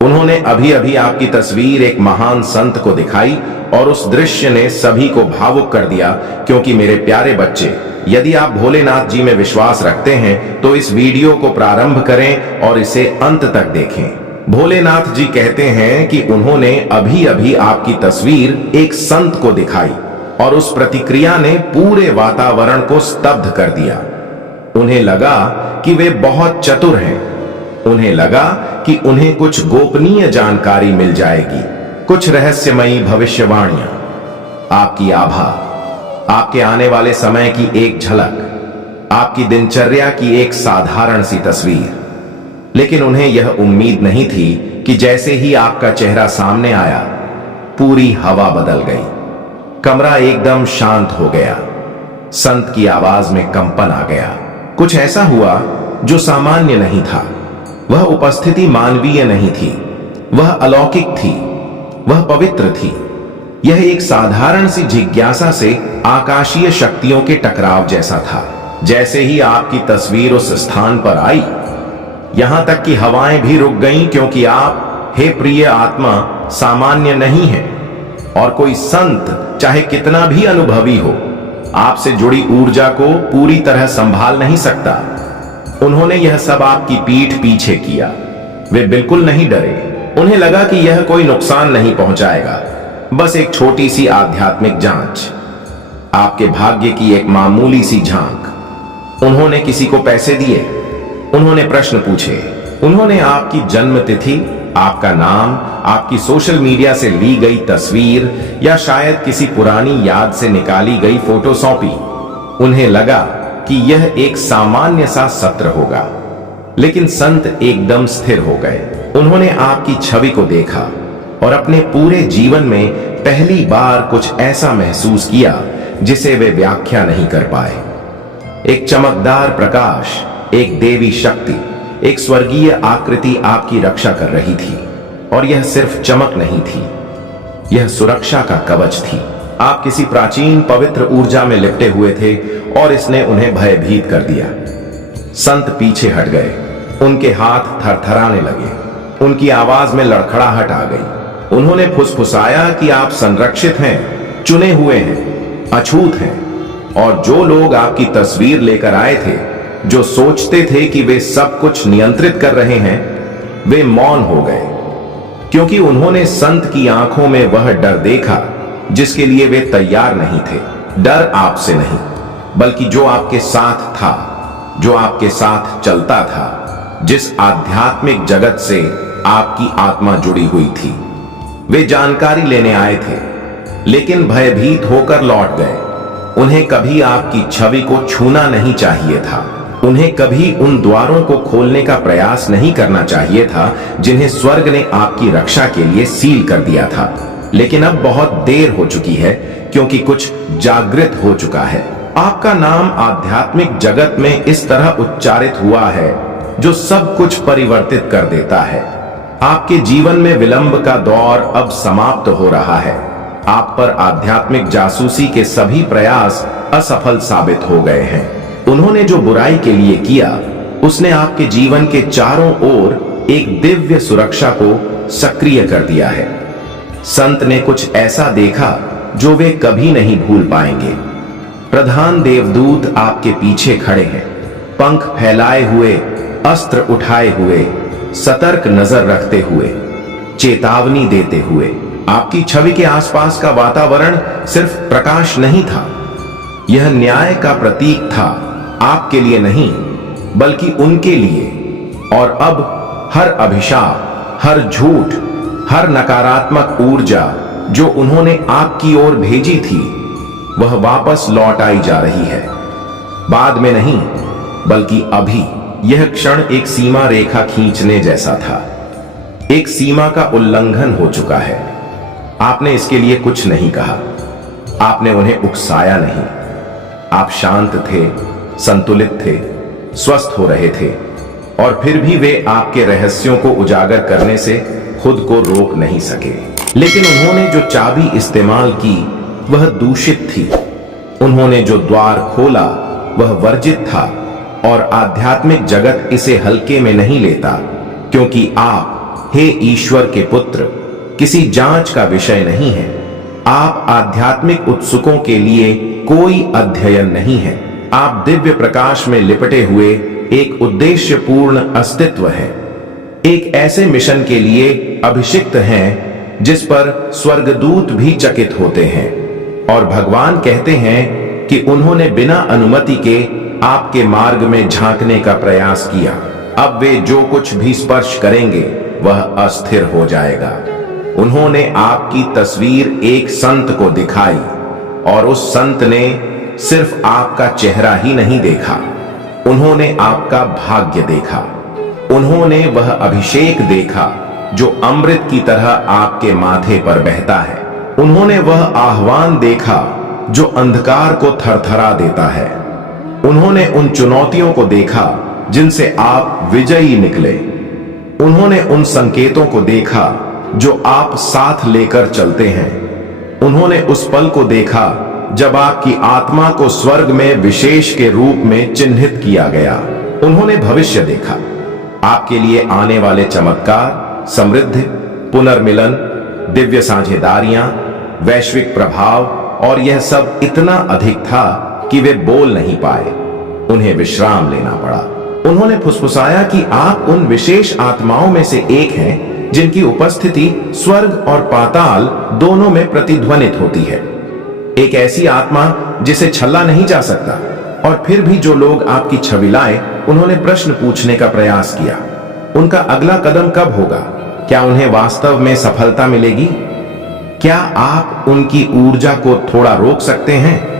उन्होंने अभी अभी आपकी तस्वीर एक महान संत को दिखाई और उस दृश्य ने सभी को भावुक कर दिया। क्योंकि मेरे प्यारे बच्चे, यदि आप भोलेनाथ जी में विश्वास रखते हैं तो इस वीडियो को प्रारंभ करें और इसे अंत तक देखें। भोलेनाथ जी कहते हैं कि उन्होंने अभी अभी आपकी तस्वीर एक संत को दिखाई और उस प्रतिक्रिया ने पूरे वातावरण को स्तब्ध कर दिया। उन्हें लगा कि वे बहुत चतुर हैं। उन्हें लगा कि उन्हें कुछ गोपनीय जानकारी मिल जाएगी, कुछ रहस्यमयी भविष्यवाणियां, आपकी आभा, आपके आने वाले समय की एक झलक, आपकी दिनचर्या की एक साधारण सी तस्वीर। लेकिन उन्हें यह उम्मीद नहीं थी कि जैसे ही आपका चेहरा सामने आया, पूरी हवा बदल गई। कमरा एकदम शांत हो गया। संत की आवाज में कंपन आ गया। कुछ ऐसा हुआ जो सामान्य नहीं था। वह उपस्थिति मानवीय नहीं थी, वह अलौकिक थी, वह पवित्र थी। यह एक साधारण सी जिज्ञासा से आकाशीय शक्तियों के टकराव जैसा था। जैसे ही आपकी तस्वीर उस स्थान पर आई, यहां तक कि हवाएं भी रुक गईं, क्योंकि आप, हे प्रिय आत्मा, सामान्य नहीं हैं। और कोई संत चाहे कितना भी अनुभवी हो, आपसे जुड़ी ऊर्जा को पूरी तरह संभाल नहीं सकता। उन्होंने यह सब आपकी पीठ पीछे किया। वे बिल्कुल नहीं डरे। उन्हें लगा कि यह कोई नुकसान नहीं पहुंचाएगा, बस एक छोटी सी आध्यात्मिक जांच, आपके भाग्य की एक मामूली सी झांक। उन्होंने किसी को पैसे दिए, उन्होंने प्रश्न पूछे, उन्होंने आपकी जन्म तिथि, आपका नाम, आपकी सोशल मीडिया से ली गई तस्वीर या शायद किसी पुरानी याद से निकाली गई फोटो सौंपी। उन्हें लगा कि यह एक सामान्य सा सत्र होगा। लेकिन संत एकदम स्थिर हो गए। उन्होंने आपकी छवि को देखा और अपने पूरे जीवन में पहली बार कुछ ऐसा महसूस किया जिसे वे व्याख्या नहीं कर पाए। एक चमकदार प्रकाश, एक देवी शक्ति, एक स्वर्गीय आकृति आपकी रक्षा कर रही थी। और यह सिर्फ चमक नहीं थी, यह सुरक्षा का कवच थी। आप किसी प्राचीन पवित्र ऊर्जा में लिपटे हुए थे और इसने उन्हें भयभीत कर दिया। संत पीछे हट गए, उनके हाथ थरथराने लगे, उनकी आवाज में लड़खड़ाहट आ गई। उन्होंने फुसफुसाया कि आप संरक्षित हैं, चुने हुए हैं, अछूत हैं। और जो लोग आपकी तस्वीर लेकर आए थे, जो सोचते थे कि वे सब कुछ नियंत्रित कर रहे हैं, वे मौन हो गए। क्योंकि उन्होंने संत की आंखों में वह डर देखा जिसके लिए वे तैयार नहीं थे। डर आपसे नहीं, बल्कि जो आपके साथ था, जो आपके साथ चलता था, जिस आध्यात्मिक जगत से आपकी आत्मा जुड़ी हुई थी। वे जानकारी लेने आए थे, लेकिन भयभीत होकर लौट गए। उन्हें कभी आपकी छवि को छूना नहीं चाहिए था। उन्हें कभी उन द्वारों को खोलने का प्रयास नहीं करना चाहिए था जिन्हें स्वर्ग ने आपकी रक्षा के लिए सील कर दिया था। लेकिन अब बहुत देर हो चुकी है, क्योंकि कुछ जागृत हो चुका है। आपका नाम आध्यात्मिक जगत में इस तरह उच्चारित हुआ है जो सब कुछ परिवर्तित कर देता है। आपके जीवन में विलंब का दौर अब समाप्त हो रहा है। आप पर आध्यात्मिक जासूसी के सभी प्रयास असफल साबित हो गए हैं। उन्होंने जो बुराई के लिए किया, उसने आपके जीवन के चारों ओर एक दिव्य सुरक्षा को सक्रिय कर दिया है। संत ने कुछ ऐसा देखा जो वे कभी नहीं भूल पाएंगे। प्रधान देवदूत आपके पीछे खड़े हैं, पंख फैलाए हुए, अस्त्र उठाए हुए, सतर्क नजर रखते हुए, चेतावनी देते हुए। आपकी छवि के आसपास का वातावरण सिर्फ प्रकाश नहीं था, यह न्याय का प्रतीक था। आपके लिए नहीं, बल्कि उनके लिए। और अब हर अभिशाप, हर झूठ, हर नकारात्मक ऊर्जा जो उन्होंने आपकी ओर भेजी थी, वह वापस लौट आई जा रही है। बाद में नहीं, बल्कि अभी। यह क्षण एक सीमा रेखा खींचने जैसा था। एक सीमा का उल्लंघन हो चुका है। आपने इसके लिए कुछ नहीं कहा, आपने उन्हें उकसाया नहीं। आप शांत थे, संतुलित थे, स्वस्थ हो रहे थे। और फिर भी वे आपके रहस्यों को उजागर करने से खुद को रोक नहीं सके। लेकिन उन्होंने जो चाबी इस्तेमाल की, वह दूषित थी। उन्होंने जो द्वार खोला, वह वर्जित था। और आध्यात्मिक जगत इसे हल्के में नहीं लेता, क्योंकि आप हे ईश्वर के पुत्र, किसी जांच का विषय नहीं है। आप आध्यात्मिक उत्सुकों के लिए कोई अध्ययन नहीं है। आप दिव्य प्रकाश में लिपटे हुए एक उद्देश्यपूर्ण अस्तित्व हैं। एक ऐसे मिशन के लिए अभिषिक्त हैं जिस पर स्वर्गदूत भी चकित होते हैं। और भगवान कहते हैं कि उन्होंने बिना अनुमति के आपके मार्ग में झांकने का प्रयास किया। अब वे जो कुछ भी स्पर्श करेंगे वह अस्थिर हो जाएगा। उन्होंने आपकी तस्वीर एक संत को दिखाई और उस संत ने सिर्फ आपका चेहरा ही नहीं देखा, उन्होंने आपका भाग्य देखा। उन्होंने वह अभिषेक देखा जो अमृत की तरह आपके माथे पर बहता है। उन्होंने वह आह्वान देखा जो अंधकार को थरथरा देता है। उन्होंने उन चुनौतियों को देखा जिनसे आप विजयी निकले। उन्होंने उन संकेतों को देखा जो आप साथ लेकर चलते हैं। उन्होंने उस पल को देखा जब आपकी आत्मा को स्वर्ग में विशेष के रूप में चिन्हित किया गया। उन्होंने भविष्य देखा, आपके लिए आने वाले चमत्कार, समृद्धि, पुनर्मिलन, दिव्य साझेदारियां, वैश्विक प्रभाव, और यह सब इतना अधिक था कि वे बोल नहीं पाए। उन्हें विश्राम लेना पड़ा। उन्होंने फुसफुसाया कि आप उन विशेष आत्माओं में से एक हैं जिनकी उपस्थिति स्वर्ग और पाताल दोनों में प्रतिध्वनित होती है। एक ऐसी आत्मा जिसे छल्ला नहीं जा सकता। और फिर भी जो लोग आपकी छवि लाए, उन्होंने प्रश्न पूछने का प्रयास किया। उनका अगला कदम कब होगा? क्या उन्हें वास्तव में सफलता मिलेगी? क्या आप उनकी ऊर्जा को थोड़ा रोक सकते हैं?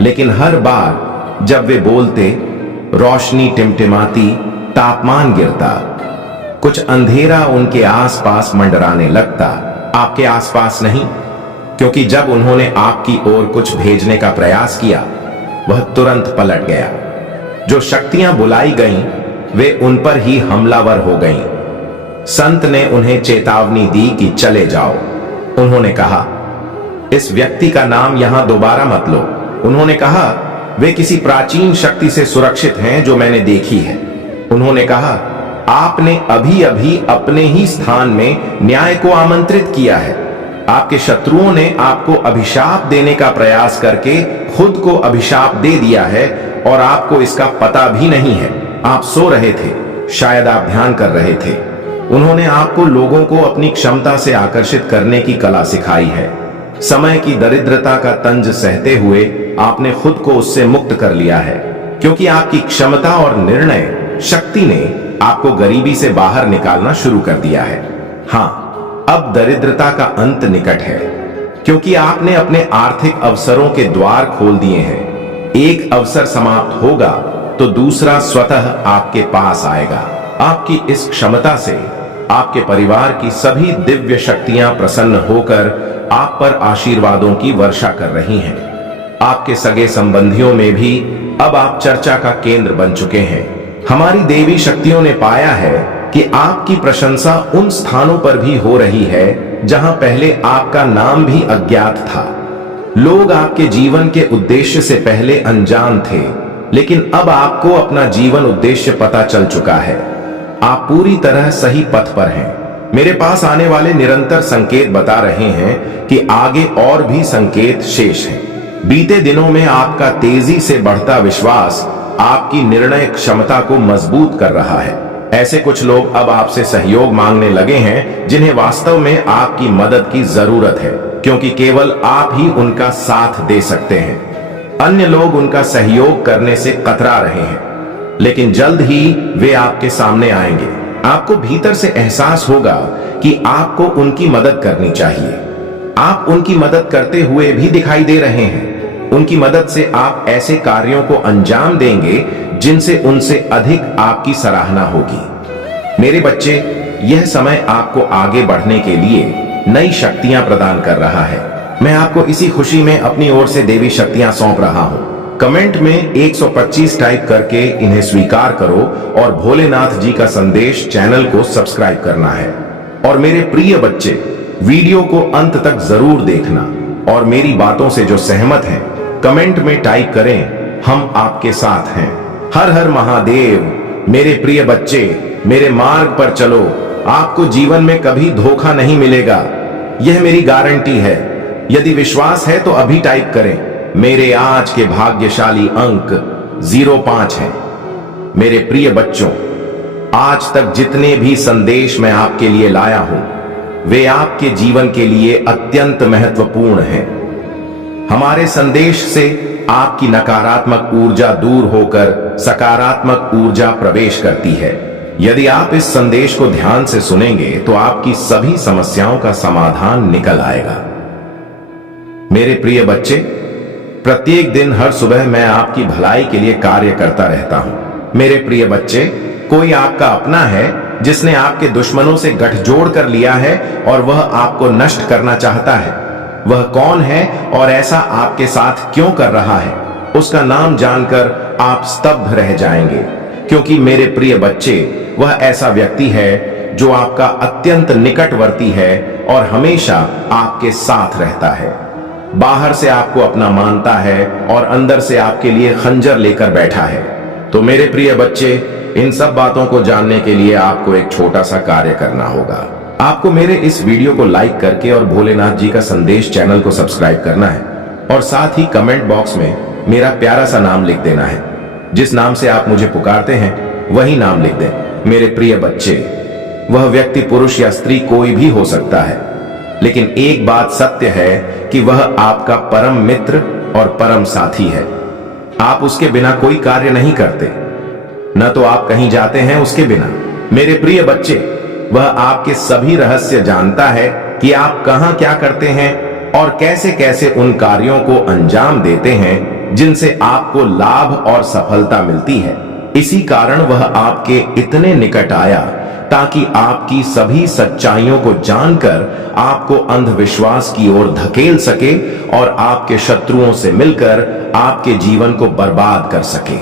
लेकिन हर बार जब वे बोलते, रोशनी टिमटिमाती, तापमान गिरता, कुछ अंधेरा उनके आसपास मंडराने लगता, आपके आसपास नहीं। क्योंकि जब उन्होंने आपकी ओर कुछ भेजने का प्रयास किया, वह तुरंत पलट गया। जो शक्तियां बुलाई गईं, वे उन पर ही हमलावर हो गईं। संत ने उन्हें चेतावनी दी कि चले जाओ। उन्होंने कहा, इस व्यक्ति का नाम यहां दोबारा मत लो। उन्होंने कहा, वे किसी प्राचीन शक्ति से सुरक्षित हैं जो मैंने देखी है। उन्होंने कहा, आपने अभी अभी अपने ही स्थान में न्याय को आमंत्रित किया है। आपके शत्रुओं ने आपको अभिशाप देने का प्रयास करके खुद को अभिशाप दे दिया है और आपको इसका पता भी नहीं है। आप सो रहे थे, शायद आप ध्यान कर रहे थे। उन्होंने आपको लोगों को अपनी क्षमता से आकर्षित करने की कला सिखाई है। समय की दरिद्रता का तंज सहते हुए आपने खुद को उससे मुक्त कर लिया है, क्योंकि आपकी क्षमता और निर्णय शक्ति ने आपको गरीबी से बाहर निकालना शुरू कर दिया है। हाँ, अब दरिद्रता का अंत निकट है, क्योंकि आपने अपने आर्थिक अवसरों के द्वार खोल दिए हैं। एक अवसर समाप्त होगा तो दूसरा स्वतः आपके पास आएगा। आपकी इस क्षमता से आपके परिवार की सभी दिव्य शक्तियां प्रसन्न होकर आप पर आशीर्वादों की वर्षा कर रही हैं। आपके सगे संबंधियों में भी अब आप चर्चा का केंद्र बन चुके हैं। हमारी देवी शक्तियों ने पाया है कि आपकी प्रशंसा उन स्थानों पर भी हो रही है जहां पहले आपका नाम भी अज्ञात था। लोग आपके जीवन के उद्देश्य से पहले अनजान थे, लेकिन अब आपको अपना जीवन उद्देश्य पता चल चुका है। आप पूरी तरह सही पथ पर हैं। मेरे पास आने वाले निरंतर संकेत बता रहे हैं कि आगे और भी संकेत शेष हैं। बीते दिनों में आपका तेजी से बढ़ता विश्वास आपकी निर्णय क्षमता को मजबूत कर रहा है। ऐसे कुछ लोग अब आपसे सहयोग मांगने लगे हैं जिन्हें वास्तव में आपकी मदद की जरूरत है, क्योंकि केवल आप ही उनका साथ दे सकते हैं। अन्य लोग उनका सहयोग करने से कतरा रहे हैं, लेकिन जल्द ही वे आपके सामने आएंगे। आपको भीतर से एहसास होगा कि आपको उनकी मदद करनी चाहिए। आप उनकी मदद करते हुए भी दिखाई दे रहे हैं। उनकी मदद से आप ऐसे कार्यों को अंजाम देंगे जिनसे उनसे अधिक आपकी सराहना होगी। मेरे बच्चे, यह समय आपको आगे बढ़ने के लिए नई शक्तियां प्रदान कर रहा है। मैं आपको इसी खुशी में अपनी ओर से देवी शक्तियां सौंप रहा हूं। कमेंट में 125 टाइप करके इन्हें स्वीकार करो और भोलेनाथ जी का संदेश चैनल को सब्सक्राइब करना है। और मेरे प्रिय बच्चे, वीडियो को अंत तक जरूर देखना और मेरी बातों से जो सहमत हैं कमेंट में टाइप करें, हम आपके साथ हैं। हर हर महादेव। मेरे प्रिय बच्चे, मेरे मार्ग पर चलो, आपको जीवन में कभी धोखा नहीं मिलेगा, यह मेरी गारंटी है। यदि विश्वास है तो अभी टाइप करें। मेरे आज के भाग्यशाली अंक 05 हैं। मेरे प्रिय बच्चों, आज तक जितने भी संदेश मैं आपके लिए लाया हूं, वे आपके जीवन के लिए अत्यंत महत्वपूर्ण हैं। हमारे संदेश से आपकी नकारात्मक ऊर्जा दूर होकर सकारात्मक ऊर्जा प्रवेश करती है। यदि आप इस संदेश को ध्यान से सुनेंगे तो आपकी सभी समस्याओं का समाधान निकल आएगा। मेरे प्रिय बच्चे, प्रत्येक दिन हर सुबह मैं आपकी भलाई के लिए कार्य करता रहता हूं। मेरे प्रिय बच्चे, कोई आपका अपना है जिसने आपके दुश्मनों से गठजोड़ कर लिया है और वह आपको नष्ट करना चाहता है। वह कौन है और ऐसा आपके साथ क्यों कर रहा है, उसका नाम जानकर आप स्तब्ध रह जाएंगे। क्योंकि मेरे प्रिय बच्चे, वह ऐसा व्यक्ति है जो आपका अत्यंत निकटवर्ती है और हमेशा आपके साथ रहता है। बाहर से आपको अपना मानता है और अंदर से आपके लिए खंजर लेकर बैठा है। तो मेरे प्रिय बच्चे, इन सब बातों को जानने के लिए आपको एक छोटा सा कार्य करना होगा। आपको मेरे इस वीडियो को लाइक करके और भोलेनाथ जी का संदेश चैनल को सब्सक्राइब करना है और साथ ही कमेंट बॉक्स में मेरा प्यारा सा नाम लिख देना है। जिस नाम से आप मुझे पुकारते हैं वही नाम लिख दें। मेरे प्रिय बच्चे, वह व्यक्ति पुरुष या स्त्री कोई भी हो सकता है, लेकिन एक बात सत्य है कि वह आपका परम मित्र और परम साथी है। आप उसके बिना कोई कार्य नहीं करते, न तो आप कहीं जाते हैं उसके बिना। मेरे प्रिय बच्चे, वह आपके सभी रहस्य जानता है कि आप कहां क्या करते हैं और कैसे कैसे उन कार्यों को अंजाम देते हैं जिनसे आपको लाभ और सफलता मिलती है। इसी कारण वह आपके इतने निकट आया ताकि आपकी सभी सच्चाइयों को जानकर आपको अंधविश्वास की ओर धकेल सके और आपके शत्रुओं से मिलकर आपके जीवन को बर्बाद कर सके।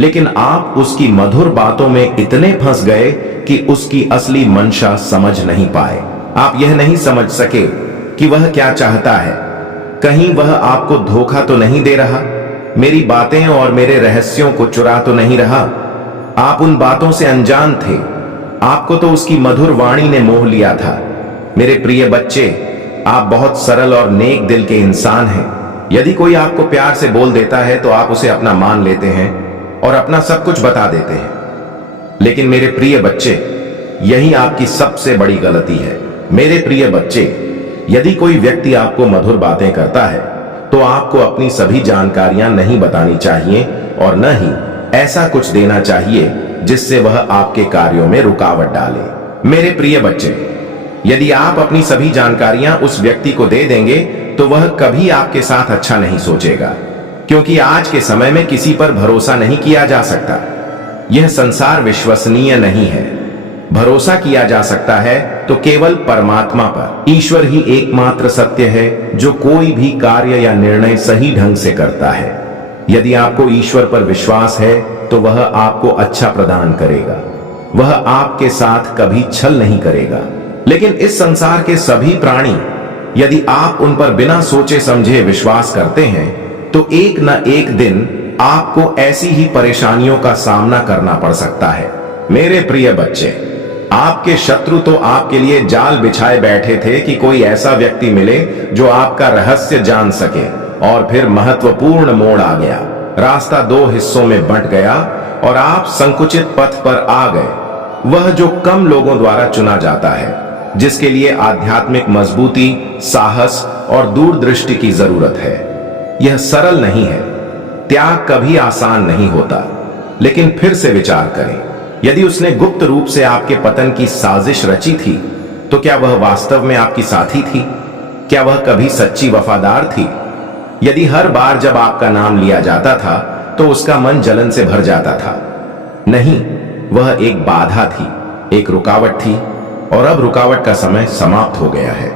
लेकिन आप उसकी मधुर बातों में इतने फंस गए कि उसकी असली मंशा समझ नहीं पाए। आप यह नहीं समझ सके कि वह क्या चाहता है। कहीं वह आपको धोखा तो नहीं दे रहा, मेरी बातें और मेरे रहस्यों को चुरा तो नहीं रहा। आप उन बातों से अनजान थे, आपको तो उसकी मधुर वाणी ने मोह लिया था। मेरे प्रिय बच्चे, आप बहुत सरल और नेक दिल के इंसान हैं। यदि कोई आपको प्यार से बोल देता है तो आप उसे अपना मान लेते हैं और अपना सब कुछ बता देते हैं। लेकिन मेरे प्रिय बच्चे, यही आपकी सबसे बड़ी गलती है। मेरे प्रिय बच्चे, यदि कोई व्यक्ति आपको मधुर बातें करता है तो आपको अपनी सभी जानकारियां नहीं बतानी चाहिए और न ही ऐसा कुछ देना चाहिए जिससे वह आपके कार्यों में रुकावट डाले। मेरे प्रिय बच्चे, यदि आप अपनी सभी जानकारियां उस व्यक्ति को दे देंगे तो वह कभी आपके साथ अच्छा नहीं सोचेगा, क्योंकि आज के समय में किसी पर भरोसा नहीं किया जा सकता। यह संसार विश्वसनीय नहीं है। भरोसा किया जा सकता है तो केवल परमात्मा पर। ईश्वर ही एकमात्र सत्य है जो कोई भी कार्य या निर्णय सही ढंग से करता है। यदि आपको ईश्वर पर विश्वास है तो वह आपको अच्छा प्रदान करेगा। वह आपके साथ कभी छल नहीं करेगा। लेकिन इस संसार के सभी प्राणी, यदि आप उन पर बिना सोचे समझे विश्वास करते हैं तो एक न एक दिन आपको ऐसी ही परेशानियों का सामना करना पड़ सकता है। मेरे प्रिय बच्चे, आपके शत्रु तो आपके लिए जाल बिछाए बैठे थे कि कोई ऐसा व्यक्ति मिले जो आपका रहस्य जान सके। और फिर महत्वपूर्ण मोड़ आ गया। रास्ता दो हिस्सों में बंट गया और आप संकुचित पथ पर आ गए। वह जो कम लोगों द्वारा चुना जाता है, जिसके लिए आध्यात्मिक मजबूती, साहस और दूरदृष्टि की जरूरत है। यह सरल नहीं है। त्याग कभी आसान नहीं होता। लेकिन फिर से विचार करें, यदि उसने गुप्त रूप से आपके पतन की साजिश रची थी तो क्या वह वास्तव में आपकी साथी थी? क्या वह कभी सच्ची वफादार थी? यदि हर बार जब आपका नाम लिया जाता था तो उसका मन जलन से भर जाता था? नहीं, वह एक बाधा थी, एक रुकावट थी और अब रुकावट का समय समाप्त हो गया है।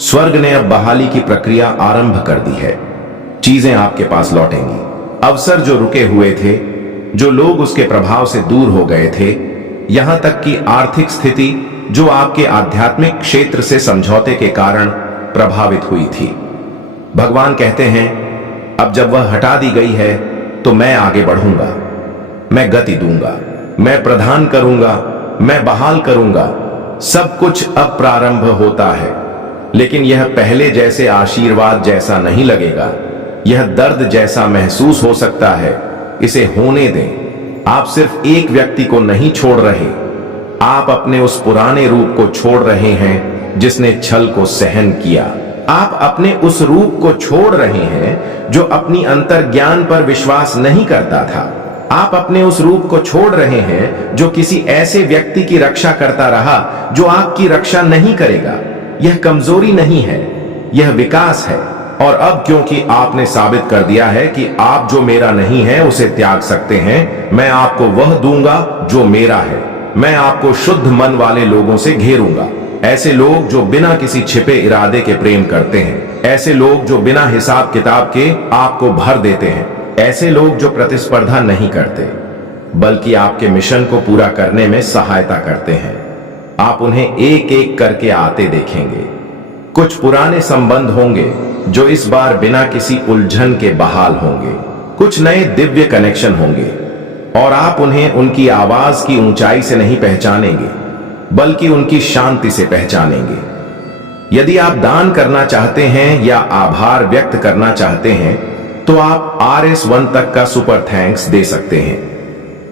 स्वर्ग ने अब बहाली की प्रक्रिया आरंभ कर दी है। चीजें आपके पास लौटेंगी। अवसर जो रुके हुए थे, जो लोग उसके प्रभाव से दूर हो गए थे, यहां तक कि आर्थिक स्थिति जो आपके आध्यात्मिक क्षेत्र से समझौते के कारण प्रभावित हुई थी। भगवान कहते हैं, अब जब वह हटा दी गई है तो मैं आगे बढ़ूंगा, मैं गति दूंगा, मैं प्रदान करूंगा, मैं बहाल करूंगा सब कुछ अब प्रारंभ होता है, लेकिन यह पहले जैसे आशीर्वाद जैसा नहीं लगेगा। यह दर्द जैसा महसूस हो सकता है। इसे होने दें। आप सिर्फ एक व्यक्ति को नहीं छोड़ रहे, आप अपने उस पुराने रूप को छोड़ रहे हैं जिसने छल को सहन किया। आप अपने उस रूप को छोड़ रहे हैं जो अपनी अंतर्ज्ञान पर विश्वास नहीं करता था। आप अपने उस रूप को छोड़ रहे हैं जो किसी ऐसे व्यक्ति की रक्षा करता रहा जो आपकी रक्षा नहीं करेगा। यह कमजोरी नहीं है, यह विकास है। और अब क्योंकि आपने साबित कर दिया है कि आप जो मेरा नहीं है उसे त्याग सकते हैं, मैं आपको वह दूंगा जो मेरा है। मैं आपको शुद्ध मन वाले लोगों से घेरूंगा, ऐसे लोग जो बिना किसी छिपे इरादे के प्रेम करते हैं, ऐसे लोग जो बिना हिसाब किताब के आपको भर देते हैं, ऐसे लोग जो प्रतिस्पर्धा नहीं करते बल्कि आपके मिशन को पूरा करने में सहायता करते हैं। आप उन्हें एक एक करके आते देखेंगे। कुछ पुराने संबंध होंगे जो इस बार बिना किसी उलझन के बहाल होंगे। कुछ नए दिव्य कनेक्शन होंगे और आप उन्हें उनकी आवाज की ऊंचाई से नहीं पहचानेंगे बल्कि उनकी शांति से पहचानेंगे। यदि आप दान करना चाहते हैं या आभार व्यक्त करना चाहते हैं तो आप RS1 तक का सुपर थैंक्स दे सकते हैं।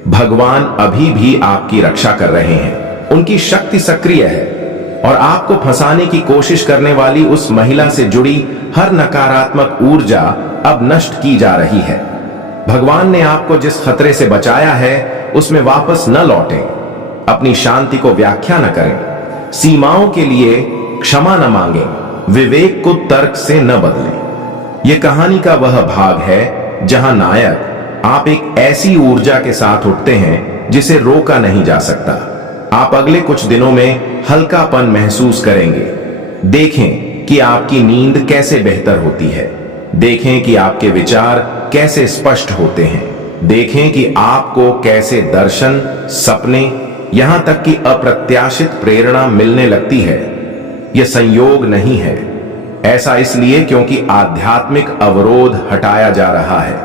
भगवान अभी भी आपकी रक्षा कर रहे हैं। उनकी शक्ति सक्रिय है और आपको फंसाने की कोशिश करने वाली उस महिला से जुड़ी हर नकारात्मक ऊर्जा अब नष्ट की जा रही है। भगवान ने आपको जिस खतरे से बचाया है उसमें वापस न लौटें। अपनी शांति को व्याख्या न करें, सीमाओं के लिए क्षमा न मांगें, विवेक को तर्क से न बदलें। यह कहानी का वह भाग है जहां नायक आप एक ऐसी ऊर्जा के साथ उठते हैं जिसे रोका नहीं जा सकता। आप अगले कुछ दिनों में हल्कापन महसूस करेंगे। देखें कि आपकी नींद कैसे बेहतर होती है। देखें कि आपके विचार कैसे स्पष्ट होते हैं। देखें कि आपको कैसे दर्शन, सपने, यहां तक कि अप्रत्याशित प्रेरणा मिलने लगती है। यह संयोग नहीं है। ऐसा इसलिए क्योंकि आध्यात्मिक अवरोध हटाया जा रहा है।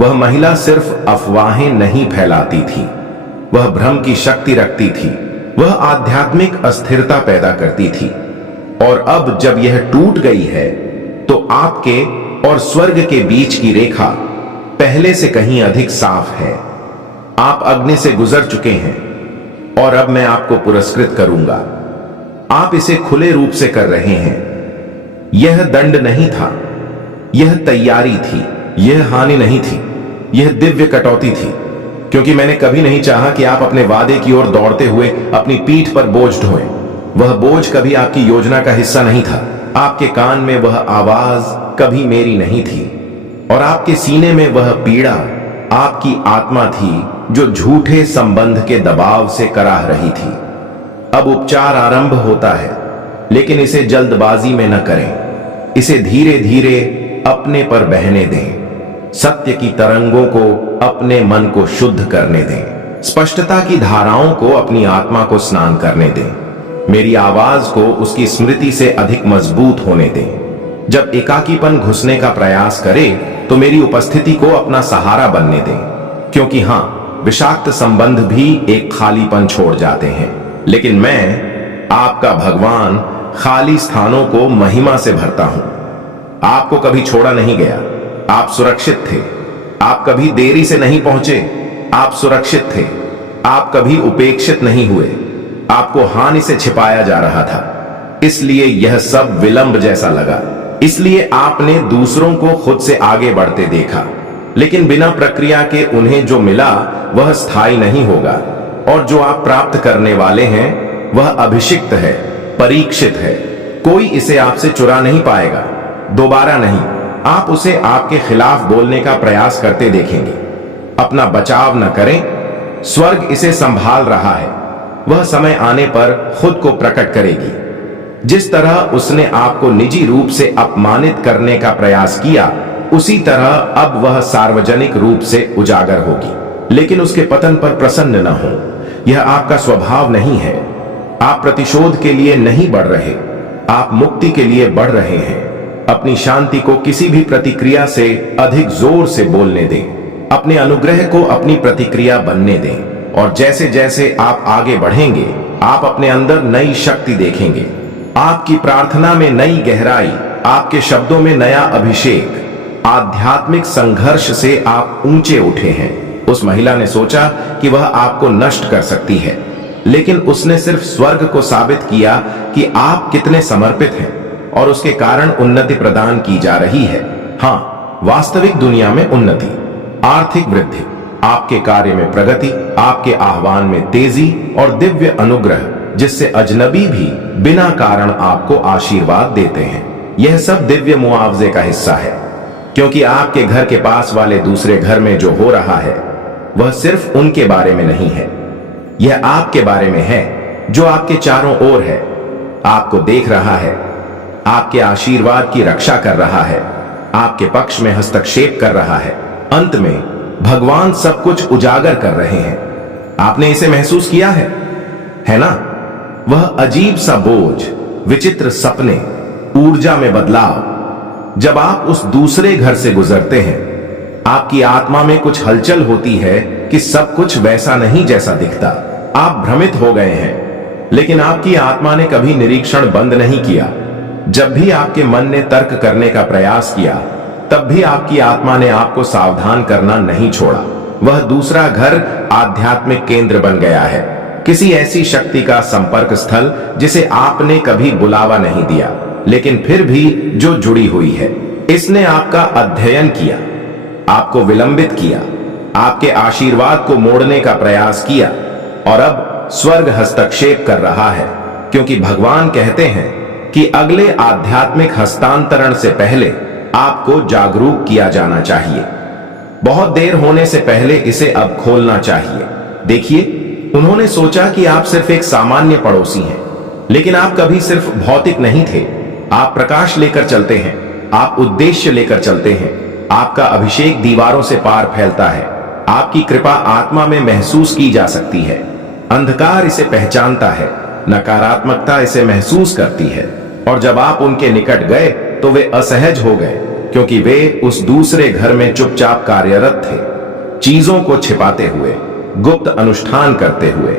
वह महिला सिर्फ अफवाहें नहीं फैलाती थी, वह भ्रम की शक्ति रखती थी। वह आध्यात्मिक अस्थिरता पैदा करती थी। और अब जब यह टूट गई है तो आपके और स्वर्ग के बीच की रेखा पहले से कहीं अधिक साफ है। आप अग्नि से गुजर चुके हैं और अब मैं आपको पुरस्कृत करूंगा। आप इसे खुले रूप से कर रहे हैं। यह दंड नहीं था, यह तैयारी थी। यह हानि नहीं थी, यह दिव्य कटौती थी। क्योंकि मैंने कभी नहीं चाहा कि आप अपने वादे की ओर दौड़ते हुए अपनी पीठ पर बोझ ढोएं। वह बोझ कभी आपकी योजना का हिस्सा नहीं था। आपके कान में वह आवाज कभी मेरी नहीं थी और आपके सीने में वह पीड़ा आपकी आत्मा थी जो झूठे संबंध के दबाव से कराह रही थी। अब उपचार आरंभ होता है, लेकिन इसे जल्दबाजी में न करें। इसे धीरे धीरे अपने पर बहने दें। सत्य की तरंगों को अपने मन को शुद्ध करने दें। स्पष्टता की धाराओं को अपनी आत्मा को स्नान करने दें। मेरी आवाज को उसकी स्मृति से अधिक मजबूत होने दें। जब एकाकीपन घुसने का प्रयास करे तो मेरी उपस्थिति को अपना सहारा बनने दें। क्योंकि हां, विषाक्त संबंध भी एक खालीपन छोड़ जाते हैं, लेकिन मैं आपका भगवान खाली स्थानों को महिमा से भरता हूं। आपको कभी छोड़ा नहीं गया। आप सुरक्षित थे। आप कभी देरी से नहीं पहुंचे। आप सुरक्षित थे। आप कभी उपेक्षित नहीं हुए। आपको हानि से छिपाया जा रहा था, इसलिए यह सब विलंब जैसा लगा। इसलिए आपने दूसरों को खुद से आगे बढ़ते देखा, लेकिन बिना प्रक्रिया के उन्हें जो मिला वह स्थायी नहीं होगा। और जो आप प्राप्त करने वाले हैं वह अभिषिक्त है, परीक्षित है। कोई इसे आपसे चुरा नहीं पाएगा, दोबारा नहीं। आप उसे आपके खिलाफ बोलने का प्रयास करते देखेंगे। अपना बचाव न करें, स्वर्ग इसे संभाल रहा है। वह समय आने पर खुद को प्रकट करेगी। जिस तरह उसने आपको निजी रूप से अपमानित करने का प्रयास किया, उसी तरह अब वह सार्वजनिक रूप से उजागर होगी। लेकिन उसके पतन पर प्रसन्न न हो। यह आपका स्वभाव नहीं है। आप प्रतिशोध के लिए नहीं बढ़ रहे, आप मुक्ति के लिए बढ़ रहे हैं। अपनी शांति को किसी भी प्रतिक्रिया से अधिक जोर से बोलने दें। अपने अनुग्रह को अपनी प्रतिक्रिया बनने दें। और जैसे जैसे आप आगे बढ़ेंगे, आप अपने अंदर नई शक्ति देखेंगे। आपकी प्रार्थना में नई गहराई, आपके शब्दों में नया अभिषेक। आध्यात्मिक संघर्ष से आप ऊंचे उठे हैं। उस महिला ने सोचा कि वह आपको नष्ट कर सकती है, लेकिन उसने सिर्फ स्वर्ग को साबित किया कि आप कितने समर्पित हैं और उसके कारण उन्नति प्रदान की जा रही है। हाँ, वास्तविक दुनिया में उन्नति, आर्थिक वृद्धि, आपके कार्य में प्रगति, आपके आह्वान में तेजी और दिव्य अनुग्रह, जिससे अजनबी भी बिना कारण आपको आशीर्वाद देते हैं। यह सब दिव्य मुआवजे का हिस्सा है, क्योंकि आपके घर के पास वाले दूसरे घर में जो हो रहा है वह सिर्फ उनके बारे में नहीं है, यह आपके बारे में है, जो आपके चारों ओर है, आपको देख रहा है, आपके आशीर्वाद की रक्षा कर रहा है, आपके पक्ष में हस्तक्षेप कर रहा है। अंत में भगवान सब कुछ उजागर कर रहे हैं। आपने इसे महसूस किया है ना? वह अजीब सा बोझ, विचित्र सपने, ऊर्जा में बदलाव। जब आप उस दूसरे घर से गुजरते हैं, आपकी आत्मा में कुछ हलचल होती है कि सब कुछ वैसा नहीं जैसा दिखता। आप भ्रमित हो गए हैं, लेकिन आपकी आत्मा ने कभी निरीक्षण बंद नहीं किया। जब भी आपके मन ने तर्क करने का प्रयास किया, तब भी आपकी आत्मा ने आपको सावधान करना नहीं छोड़ा। वह दूसरा घर आध्यात्मिक केंद्र बन गया है, किसी ऐसी शक्ति का संपर्क स्थल जिसे आपने कभी बुलावा नहीं दिया, लेकिन फिर भी जो जुड़ी हुई है। इसने आपका अध्ययन किया, आपको विलंबित किया, आपके आशीर्वाद को मोड़ने का प्रयास किया, और अब स्वर्ग हस्तक्षेप कर रहा है, क्योंकि भगवान कहते हैं कि अगले आध्यात्मिक हस्तांतरण से पहले आपको जागरूक किया जाना चाहिए। बहुत देर होने से पहले इसे अब खोलना चाहिए। देखिए, उन्होंने सोचा कि आप सिर्फ एक सामान्य पड़ोसी हैं, लेकिन आप कभी सिर्फ भौतिक नहीं थे। आप प्रकाश लेकर चलते हैं, आप उद्देश्य लेकर चलते हैं। आपका अभिषेक दीवारों से पार फैलता है। आपकी कृपा आत्मा में महसूस की जा सकती है। अंधकार इसे पहचानता है, नकारात्मकता इसे महसूस करती है, और जब आप उनके निकट गए तो वे असहज हो गए, क्योंकि वे उस दूसरे घर में चुपचाप कार्यरत थे, चीजों को छिपाते हुए, गुप्त अनुष्ठान करते हुए,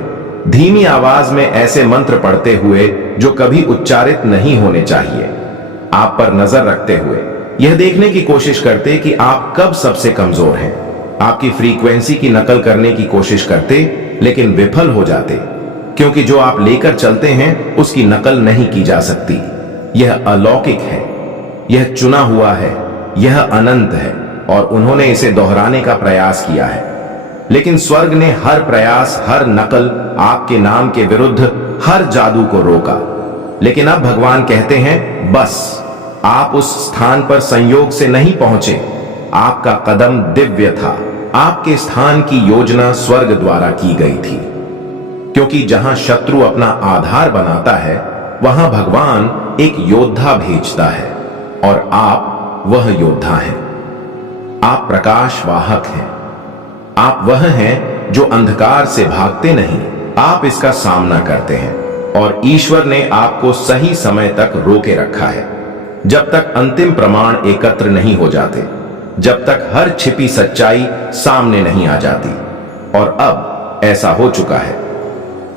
धीमी आवाज में ऐसे मंत्र पढ़ते हुए जो कभी उच्चारित नहीं होने चाहिए, आप पर नजर रखते हुए, यह देखने की कोशिश करते कि आप कब सबसे कमजोर हैं। आपकी फ्रीक्वेंसी की नकल करने की कोशिश करते, लेकिन विफल हो जाते, क्योंकि जो आप लेकर चलते हैं उसकी नकल नहीं की जा सकती। यह अलौकिक है, यह चुना हुआ है, यह अनंत है, और उन्होंने इसे दोहराने का प्रयास किया है। लेकिन स्वर्ग ने हर प्रयास, हर नकल, आपके नाम के विरुद्ध हर जादू को रोका। लेकिन अब भगवान कहते हैं, बस आप उस स्थान पर संयोग से नहीं पहुंचे, आपका कदम दिव्य था। आपके स्थान की योजना स्वर्ग द्वारा की गई थी, क्योंकि जहां शत्रु अपना आधार बनाता है, वहां भगवान एक योद्धा भेजता है, और आप वह योद्धा हैं। आप प्रकाश वाहक हैं। आप वह हैं जो अंधकार से भागते नहीं, आप इसका सामना करते हैं, और ईश्वर ने आपको सही समय तक रोके रखा है, जब तक अंतिम प्रमाण एकत्र नहीं हो जाते, जब तक हर छिपी सच्चाई सामने नहीं आ जाती। और अब ऐसा हो चुका है।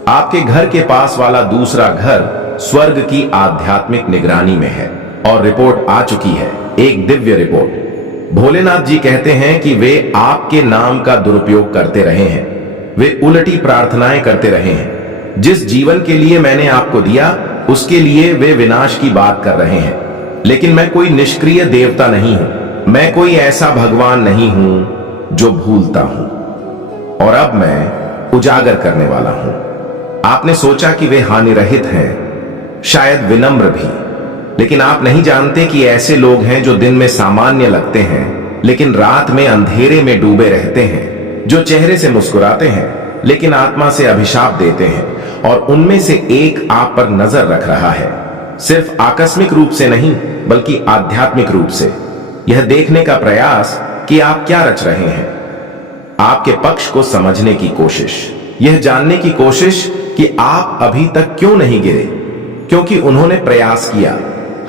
आपके घर के पास वाला दूसरा घर स्वर्ग की आध्यात्मिक निगरानी में है, और रिपोर्ट आ चुकी है, एक दिव्य रिपोर्ट। भोलेनाथ जी कहते हैं कि वे आपके नाम का दुरुपयोग करते रहे हैं, वे उल्टी प्रार्थनाएं करते रहे हैं। जिस जीवन के लिए मैंने आपको दिया, उसके लिए वे विनाश की बात कर रहे हैं। लेकिन मैं कोई निष्क्रिय देवता नहीं हूं, मैं कोई ऐसा भगवान नहीं हूं जो भूलता हूं, और अब मैं उजागर करने वाला हूं। आपने सोचा कि वे हानिरहित हैं, शायद विनम्र भी, लेकिन आप नहीं जानते कि ऐसे लोग हैं जो दिन में सामान्य लगते हैं, लेकिन रात में अंधेरे में डूबे रहते हैं, जो चेहरे से मुस्कुराते हैं, लेकिन आत्मा से अभिशाप देते हैं, और उनमें से एक आप पर नजर रख रहा है, सिर्फ आकस्मिक रूप से नहीं, बल्कि आध्यात्मिक रूप से, यह देखने का प्रयास कि आप क्या रच रहे हैं। आपके पक्ष को समझने की कोशिश, यह जानने की कोशिश कि आप अभी तक क्यों नहीं गिरे, क्योंकि उन्होंने प्रयास किया।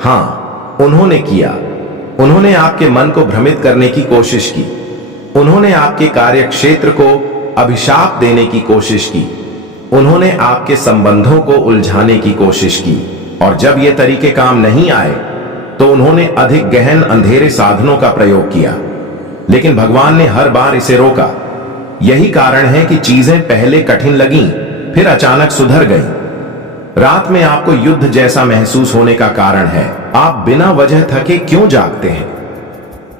हां, उन्होंने किया। उन्होंने आपके मन को भ्रमित करने की कोशिश की। उन्होंने आपके कार्य क्षेत्र को अभिशाप देने की कोशिश की, उन्होंने आपके संबंधों को उलझाने की कोशिश की, और जब ये तरीके काम नहीं आए तो उन्होंने अधिक गहन अंधेरे साधनों का प्रयोग किया, लेकिन भगवान ने हर बार इसे रोका। यही कारण है कि चीजें पहले कठिन लगीं, फिर अचानक सुधर गईं। रात में आपको युद्ध जैसा महसूस होने का कारण है, आप बिना वजह थके क्यों जागते हैं?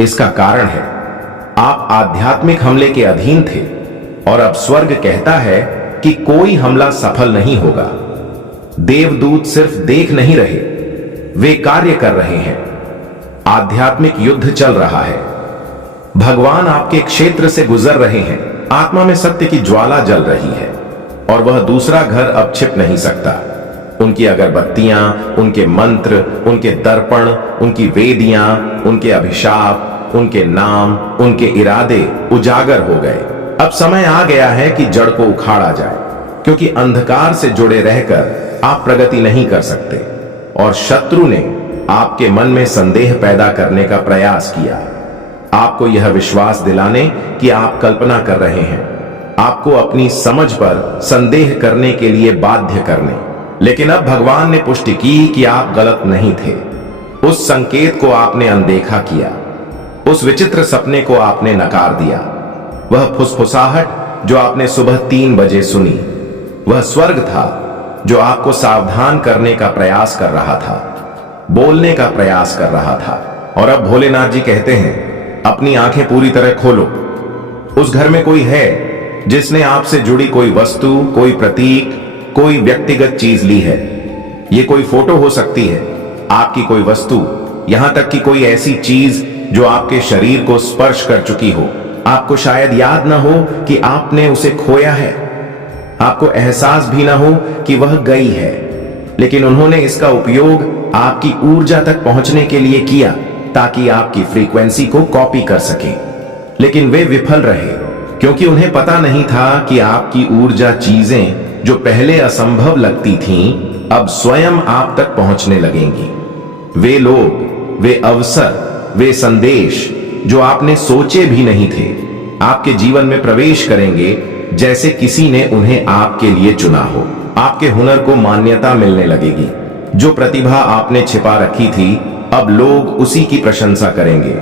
इसका कारण है आप आध्यात्मिक हमले के अधीन थे, और अब स्वर्ग कहता है कि कोई हमला सफल नहीं होगा। देवदूत सिर्फ देख नहीं रहे, वे कार्य कर रहे हैं। आध्यात्मिक युद्ध चल रहा है। भगवान आपके क्षेत्र से गुजर रहे हैं। आत्मा में सत्य की ज्वाला जल रही है, और वह दूसरा घर अब छिप नहीं सकता। उनकी अगरबत्तियां, उनके मंत्र, उनके दर्पण, उनकी वेदियां, उनके अभिशाप, उनके नाम, उनके इरादे उजागर हो गए। अब समय आ गया है कि जड़ को उखाड़ा जाए, क्योंकि अंधकार से जुड़े रहकर आप प्रगति नहीं कर सकते, और शत्रु ने आपके मन में संदेह पैदा करने का प्रयास किया, आपको यह विश्वास दिलाने कि आप कल्पना कर रहे हैं, आपको अपनी समझ पर संदेह करने के लिए बाध्य करने। लेकिन अब भगवान ने पुष्टि की कि आप गलत नहीं थे। उस संकेत को आपने अनदेखा किया, उस विचित्र सपने को आपने नकार दिया। वह फुसफुसाहट जो आपने सुबह 3 बजे सुनी, वह स्वर्ग था जो आपको सावधान करने का प्रयास कर रहा था, बोलने का प्रयास कर रहा था। और अब भोलेनाथ जी कहते हैं, अपनी आंखें पूरी तरह खोलो। उस घर में कोई है जिसने आपसे जुड़ी कोई वस्तु, कोई प्रतीक, कोई व्यक्तिगत चीज ली है। यह कोई फोटो हो सकती है, आपकी कोई वस्तु, यहां तक कि कोई ऐसी चीज जो आपके शरीर को स्पर्श कर चुकी हो। आपको शायद याद ना हो कि आपने उसे खोया है, आपको एहसास भी ना हो कि वह गई है, लेकिन उन्होंने इसका उपयोग आपकी ऊर्जा तक पहुंचने के लिए किया, ताकि आपकी फ्रीक्वेंसी को कॉपी कर सके। लेकिन वे विफल रहे, क्योंकि उन्हें पता नहीं था कि आपकी ऊर्जा चीजें जो पहले असंभव लगती थीं, अब स्वयं आप तक पहुंचने लगेंगी। वे लोग, वे अवसर, वे संदेश जो आपने सोचे भी नहीं थे, आपके जीवन में प्रवेश करेंगे जैसे किसी ने उन्हें आपके लिए चुना हो। आपके हुनर को मान्यता मिलने लगेगी। जो प्रतिभा आपने छिपा रखी थी, अब लोग उसी की प्रशंसा करेंगे।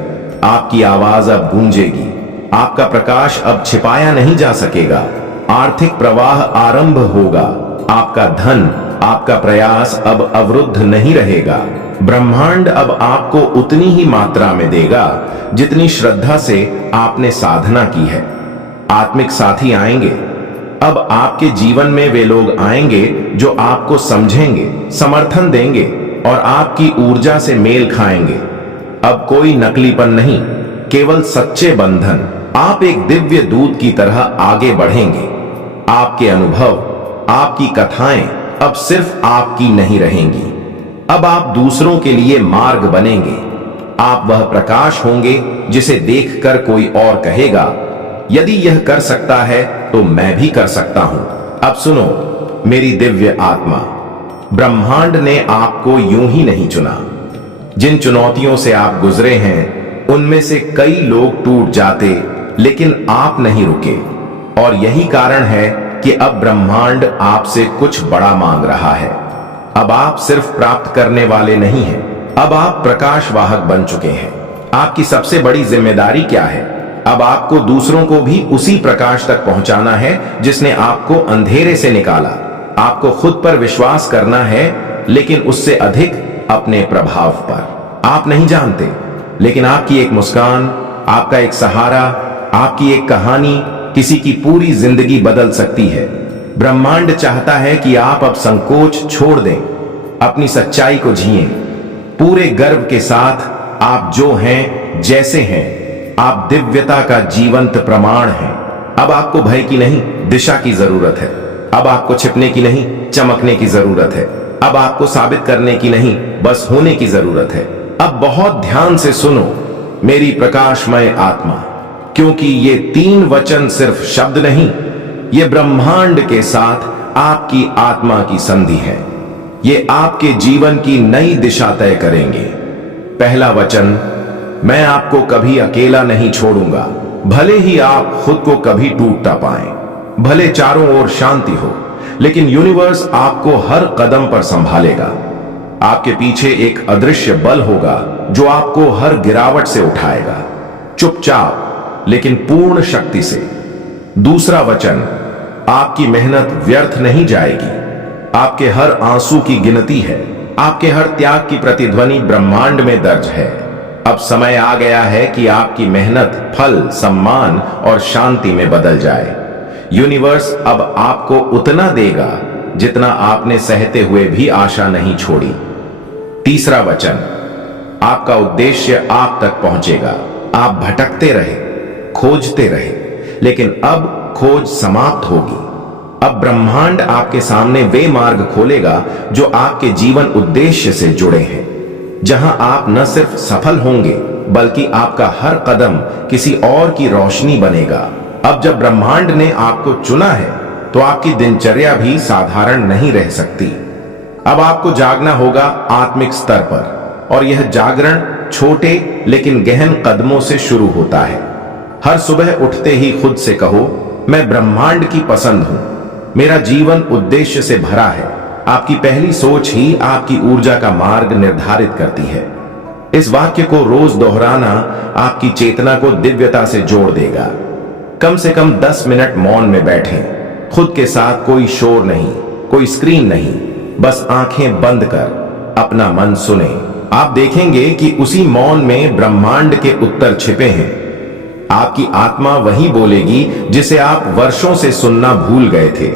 आपकी आवाज अब गूंजेगी। आपका प्रकाश अब छिपाया नहीं जा सकेगा। आर्थिक प्रवाह आरंभ होगा। आपका धन, आपका प्रयास अब अवरुद्ध नहीं रहेगा। ब्रह्मांड अब आपको उतनी ही मात्रा में देगा जितनी श्रद्धा से आपने साधना की है। आत्मिक साथी आएंगे। अब आपके जीवन में वे लोग आएंगे जो आपको समझेंगे, समर्थन देंगे और आपकी ऊर्जा से मेल खाएंगे। अब कोई नकलीपन नहीं, केवल सच्चे बंधन। आप एक दिव्य दूत की तरह आगे बढ़ेंगे। आपके अनुभव, आपकी कथाएं अब सिर्फ आपकी नहीं रहेंगी। अब आप दूसरों के लिए मार्ग बनेंगे। आप वह प्रकाश होंगे जिसे देखकर कोई और कहेगा, यदि यह कर सकता है तो मैं भी कर सकता हूं। अब सुनो मेरी दिव्य आत्मा, ब्रह्मांड ने आपको यूं ही नहीं चुना। जिन चुनौतियों से आप गुजरे हैं, उनमें से कई लोग टूट जाते, लेकिन आप नहीं रुके। और यही कारण है कि अब ब्रह्मांड आपसे कुछ बड़ा मांग रहा है। अब आप सिर्फ प्राप्त करने वाले नहीं हैं, अब आप प्रकाशवाहक बन चुके हैं। आपकी सबसे बड़ी जिम्मेदारी क्या है? अब आपको दूसरों को भी उसी प्रकाश तक पहुंचाना है जिसने आपको अंधेरे से निकाला। आपको खुद पर विश्वास करना है, लेकिन उससे अधिक अपने प्रभाव पर। आप नहीं जानते, लेकिन आपकी एक मुस्कान, आपका एक सहारा, आपकी एक कहानी किसी की पूरी जिंदगी बदल सकती है। ब्रह्मांड चाहता है कि आप अब संकोच छोड़ दें, अपनी सच्चाई को जिएं। पूरे गर्व के साथ आप जो हैं, जैसे हैं, आप दिव्यता का जीवंत प्रमाण हैं। अब आपको भय की नहीं, दिशा की जरूरत है। अब आपको छिपने की नहीं, चमकने की जरूरत है। अब आपको साबित करने की नहीं, बस होने की जरूरत है। अब बहुत ध्यान से सुनो मेरी प्रकाशमय आत्मा, क्योंकि ये 3 वचन सिर्फ शब्द नहीं, ये ब्रह्मांड के साथ आपकी आत्मा की संधि है। ये आपके जीवन की नई दिशा तय करेंगे। पहला वचन, मैं आपको कभी अकेला नहीं छोड़ूंगा। भले ही आप खुद को कभी टूटता पाएं, भले चारों ओर शांति हो, लेकिन यूनिवर्स आपको हर कदम पर संभालेगा। आपके पीछे एक अदृश्य बल होगा जो आपको हर गिरावट से उठाएगा, चुपचाप लेकिन पूर्ण शक्ति से। दूसरा वचन, आपकी मेहनत व्यर्थ नहीं जाएगी। आपके हर आंसू की गिनती है, आपके हर त्याग की प्रतिध्वनि ब्रह्मांड में दर्ज है। अब समय आ गया है कि आपकी मेहनत फल, सम्मान और शांति में बदल जाए। यूनिवर्स अब आपको उतना देगा जितना आपने सहते हुए भी आशा नहीं छोड़ी। तीसरा वचन, आपका उद्देश्य आप तक पहुंचेगा। आप भटकते रहे, खोजते रहे, लेकिन अब खोज समाप्त होगी। अब ब्रह्मांड आपके सामने वे मार्ग खोलेगा जो आपके जीवन उद्देश्य से जुड़े हैं, जहां आप न सिर्फ सफल होंगे बल्कि आपका हर कदम किसी और की रोशनी बनेगा। अब जब ब्रह्मांड ने आपको चुना है तो आपकी दिनचर्या भी साधारण नहीं रह सकती। अब आपको जागना होगा आत्मिक स्तर पर, और यह जागरण छोटे लेकिन गहन कदमों से शुरू होता है। हर सुबह उठते ही खुद से कहो, मैं ब्रह्मांड की पसंद हूं, मेरा जीवन उद्देश्य से भरा है। आपकी पहली सोच ही आपकी ऊर्जा का मार्ग निर्धारित करती है। इस वाक्य को रोज दोहराना आपकी चेतना को दिव्यता से जोड़ देगा। कम से कम 10 मिनट मौन में बैठें, खुद के साथ कोई शोर नहीं, कोई स्क्रीन नहीं, बस आंखें बंद कर अपना मन सुने। आप देखेंगे कि उसी मौन में ब्रह्मांड के उत्तर छिपे हैं। आपकी आत्मा वही बोलेगी जिसे आप वर्षों से सुनना भूल गए थे।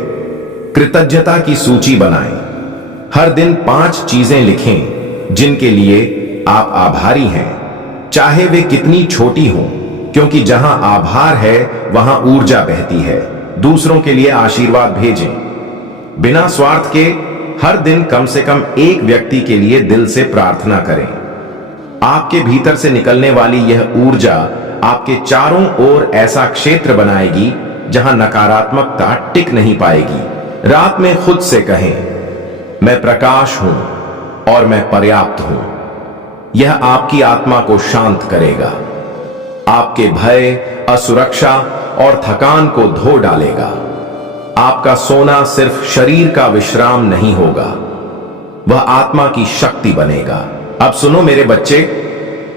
कृतज्ञता की सूची बनाएं। हर दिन 5 चीजें लिखें जिनके लिए आप आभारी हैं, चाहे वे कितनी छोटी हों, क्योंकि जहां आभार है वहां ऊर्जा बहती है। दूसरों के लिए आशीर्वाद भेजें, बिना स्वार्थ के। हर दिन कम से कम एक व्यक्ति के लिए दिल से प्रार्थना करें। आपके भीतर से निकलने वाली यह ऊर्जा आपके चारों ओर ऐसा क्षेत्र बनाएगी जहां नकारात्मकता टिक नहीं पाएगी। रात में खुद से कहें, मैं प्रकाश हूं और मैं पर्याप्त हूं। यह आपकी आत्मा को शांत करेगा, आपके भय, असुरक्षा और थकान को धो डालेगा। आपका सोना सिर्फ शरीर का विश्राम नहीं होगा, वह आत्मा की शक्ति बनेगा। अब सुनो मेरे बच्चे,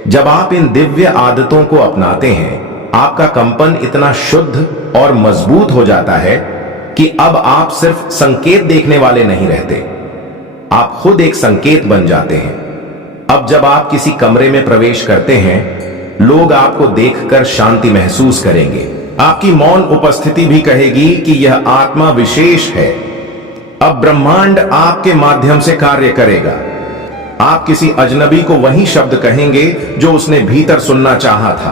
जब आप इन दिव्य आदतों को अपनाते हैं, आपका कंपन इतना शुद्ध और मजबूत हो जाता है कि अब आप सिर्फ संकेत देखने वाले नहीं रहते, आप खुद एक संकेत बन जाते हैं। अब जब आप किसी कमरे में प्रवेश करते हैं, लोग आपको देखकर शांति महसूस करेंगे। आपकी मौन उपस्थिति भी कहेगी कि यह आत्मा विशेष है। अब ब्रह्मांड आपके माध्यम से कार्य करेगा। आप किसी अजनबी को वही शब्द कहेंगे जो उसने भीतर सुनना चाहा था।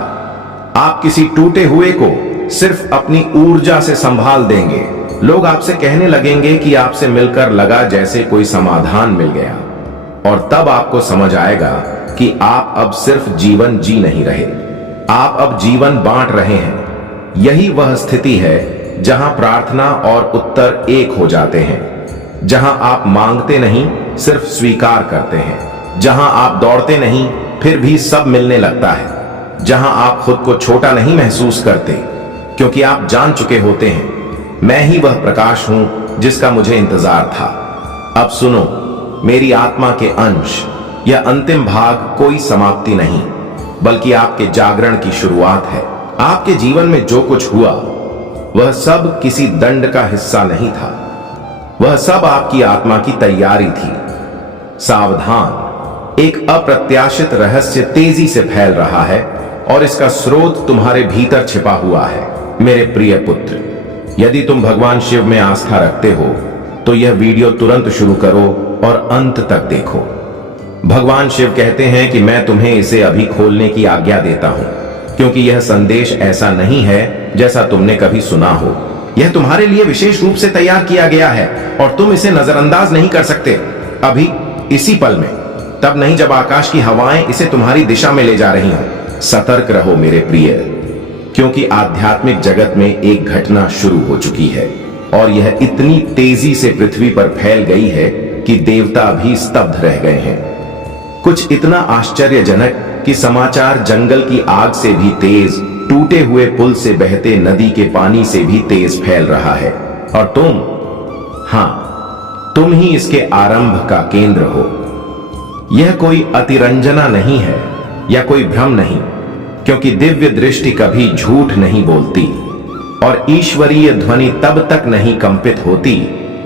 आप किसी टूटे हुए को सिर्फ अपनी ऊर्जा से संभाल देंगे। लोग आपसे कहने लगेंगे कि आपसे मिलकर लगा जैसे कोई समाधान मिल गया। और तब आपको समझ आएगा कि आप अब सिर्फ जीवन जी नहीं रहे, आप अब जीवन बांट रहे हैं। यही वह स्थिति है जहां प्रार्थना और उत्तर एक हो जाते हैं, जहां आप मांगते नहीं सिर्फ स्वीकार करते हैं, जहां आप दौड़ते नहीं फिर भी सब मिलने लगता है, जहां आप खुद को छोटा नहीं महसूस करते क्योंकि आप जान चुके होते हैं, मैं ही वह प्रकाश हूं जिसका मुझे इंतजार था। अब सुनो मेरी आत्मा के अंश, यह अंतिम भाग कोई समाप्ति नहीं बल्कि आपके जागरण की शुरुआत है। आपके जीवन में जो कुछ हुआ वह सब किसी दंड का हिस्सा नहीं था, वह सब आपकी आत्मा की तैयारी थी। सावधान, एक अप्रत्याशित रहस्य तेजी से फैल रहा है और इसका स्रोत तुम्हारे भीतर छिपा हुआ है। मेरे प्रिय पुत्र, यदि तुम भगवान शिव में आस्था रखते हो तो यह वीडियो तुरंत शुरू करो और अंत तक देखो। भगवान शिव कहते हैं कि मैं तुम्हें इसे अभी खोलने की आज्ञा देता हूं, क्योंकि यह संदेश ऐसा नहीं है जैसा तुमने कभी सुना हो। यह तुम्हारे लिए विशेष रूप से तैयार किया गया है और तुम इसे नजरअंदाज नहीं कर सकते। अभी इसी पल में, तब नहीं जब आकाश की हवाएं इसे तुम्हारी दिशा में ले जा रही हों। सतर्क रहो मेरे प्रिय, क्योंकि आध्यात्मिक जगत में एक घटना शुरू हो चुकी है और यह इतनी तेजी से पृथ्वी पर फैल गई है कि देवता भी स्तब्ध रह गए हैं। कुछ इतना आश्चर्यजनक कि समाचार जंगल की आग से भी तेज, टूटे हुए पुल से बहते नदी के पानी से भी तेज फैल रहा है। और तुम, हाँ, तुम ही इसके आरंभ का केंद्र हो। यह कोई अतिरंजना नहीं है या कोई भ्रम नहीं, क्योंकि दिव्य दृष्टि कभी झूठ नहीं बोलती और ईश्वरीय ध्वनि तब तक नहीं कंपित होती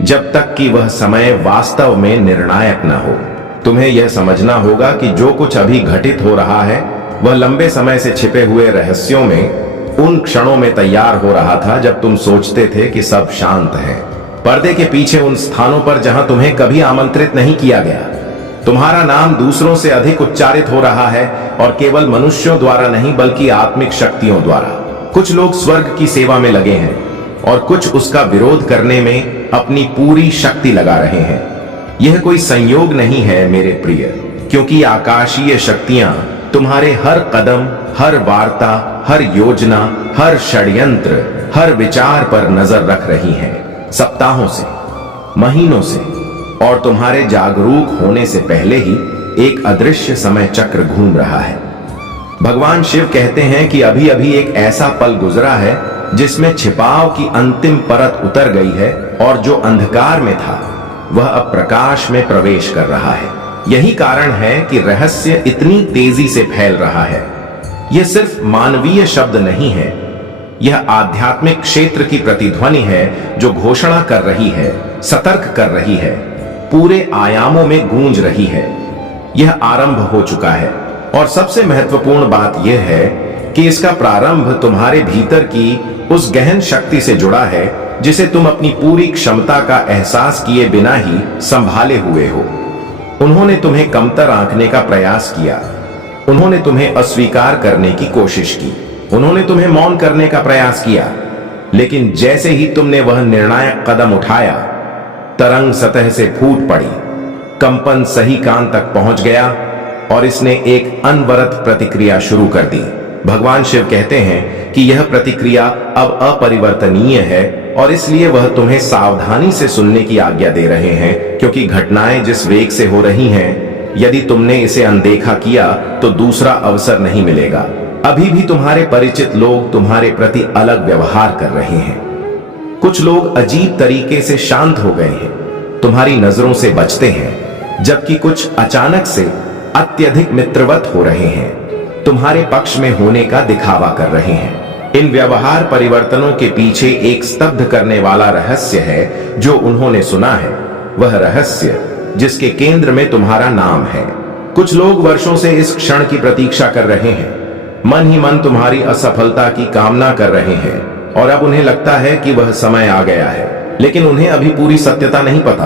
जब तक कि वह समय वास्तव में निर्णायक न हो। तुम्हें यह समझना होगा कि जो कुछ अभी घटित हो रहा है वह लंबे समय से छिपे हुए रहस्यों में उन क्षणों में तैयार हो रहा था जब तुम सोचते थे कि सब शांत है। पर्दे के पीछे उन स्थानों पर जहां तुम्हें कभी आमंत्रित नहीं किया गया, तुम्हारा नाम दूसरों से अधिक उच्चारित हो रहा है, और केवल मनुष्यों द्वारा नहीं बल्कि आत्मिक शक्तियों द्वारा। कुछ लोग स्वर्ग की सेवा में लगे हैं और कुछ उसका विरोध करने में अपनी पूरी शक्ति लगा रहे हैं। यह कोई संयोग नहीं है मेरे प्रिय, क्योंकि आकाशीय शक्तियां तुम्हारे हर कदम, हर वार्ता, हर योजना, हर षड्यंत्र, हर विचार पर नजर रख रही हैं। सप्ताहों से, महीनों से और तुम्हारे जागरूक होने से पहले ही एक अदृश्य समय चक्र घूम रहा है। भगवान शिव कहते हैं कि अभी अभी एक ऐसा पल गुजरा है जिसमें छिपाव की अंतिम परत उतर गई है और जो अंधकार में था वह अब प्रकाश में प्रवेश कर रहा है। यही कारण है कि रहस्य इतनी तेजी से फैल रहा है। यह सिर्फ मानवीय शब्द नहीं है, यह आध्यात्मिक क्षेत्र की प्रतिध्वनि है जो घोषणा कर रही है, सतर्क कर रही है, पूरे आयामों में गूंज रही है। यह आरंभ हो चुका है और सबसे महत्वपूर्ण बात यह है कि इसका प्रारंभ तुम्हारे भीतर की उस गहन शक्ति से जुड़ा है जिसे तुम अपनी पूरी क्षमता का एहसास किए बिना ही संभाले हुए हो। उन्होंने तुम्हें कमतर आंकने का प्रयास किया, उन्होंने तुम्हें अस्वीकार करने की कोशिश की, उन्होंने तुम्हें मौन करने का प्रयास किया, लेकिन जैसे ही तुमने वह निर्णायक कदम उठाया, तरंग सतह से फूट पड़ी, कंपन सही कान तक पहुंच गया और इसने एक अनवरत प्रतिक्रिया शुरू कर दी। भगवान शिव कहते हैं कि यह प्रतिक्रिया अब अपरिवर्तनीय है और इसलिए वह तुम्हें सावधानी से सुनने की आज्ञा दे रहे हैं, क्योंकि घटनाएं जिस वेग से हो रही हैं, यदि तुमने इसे अनदेखा किया तो दूसरा अवसर नहीं मिलेगा। अभी भी तुम्हारे परिचित लोग तुम्हारे प्रति अलग व्यवहार कर रहे हैं। कुछ लोग अजीब तरीके से शांत हो गए हैं, तुम्हारी नजरों से बचते हैं, जबकि कुछ अचानक से अत्यधिक मित्रवत हो रहे हैं, तुम्हारे पक्ष में होने का दिखावा कर रहे हैं। इन व्यवहार परिवर्तनों के पीछे एक स्तब्ध करने वाला रहस्य है जो उन्होंने सुना है, वह रहस्य जिसके केंद्र में तुम्हारा नाम है। कुछ लोग वर्षों से इस क्षण की प्रतीक्षा कर रहे हैं, मन ही मन तुम्हारी असफलता की कामना कर रहे हैं और अब उन्हें लगता है कि वह समय आ गया है, लेकिन उन्हें अभी पूरी सत्यता नहीं पता,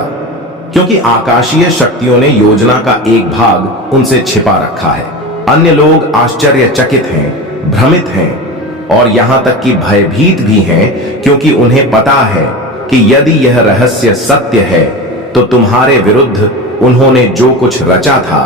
क्योंकि आकाशीय शक्तियों ने योजना का एक भाग उनसे छिपा रखा है। अन्य लोग आश्चर्यचकित हैं, भ्रमित हैं और यहां तक कि भयभीत भी हैं, क्योंकि उन्हें पता है कि यदि यह रहस्य सत्य है तो तुम्हारे विरुद्ध उन्होंने जो कुछ रचा था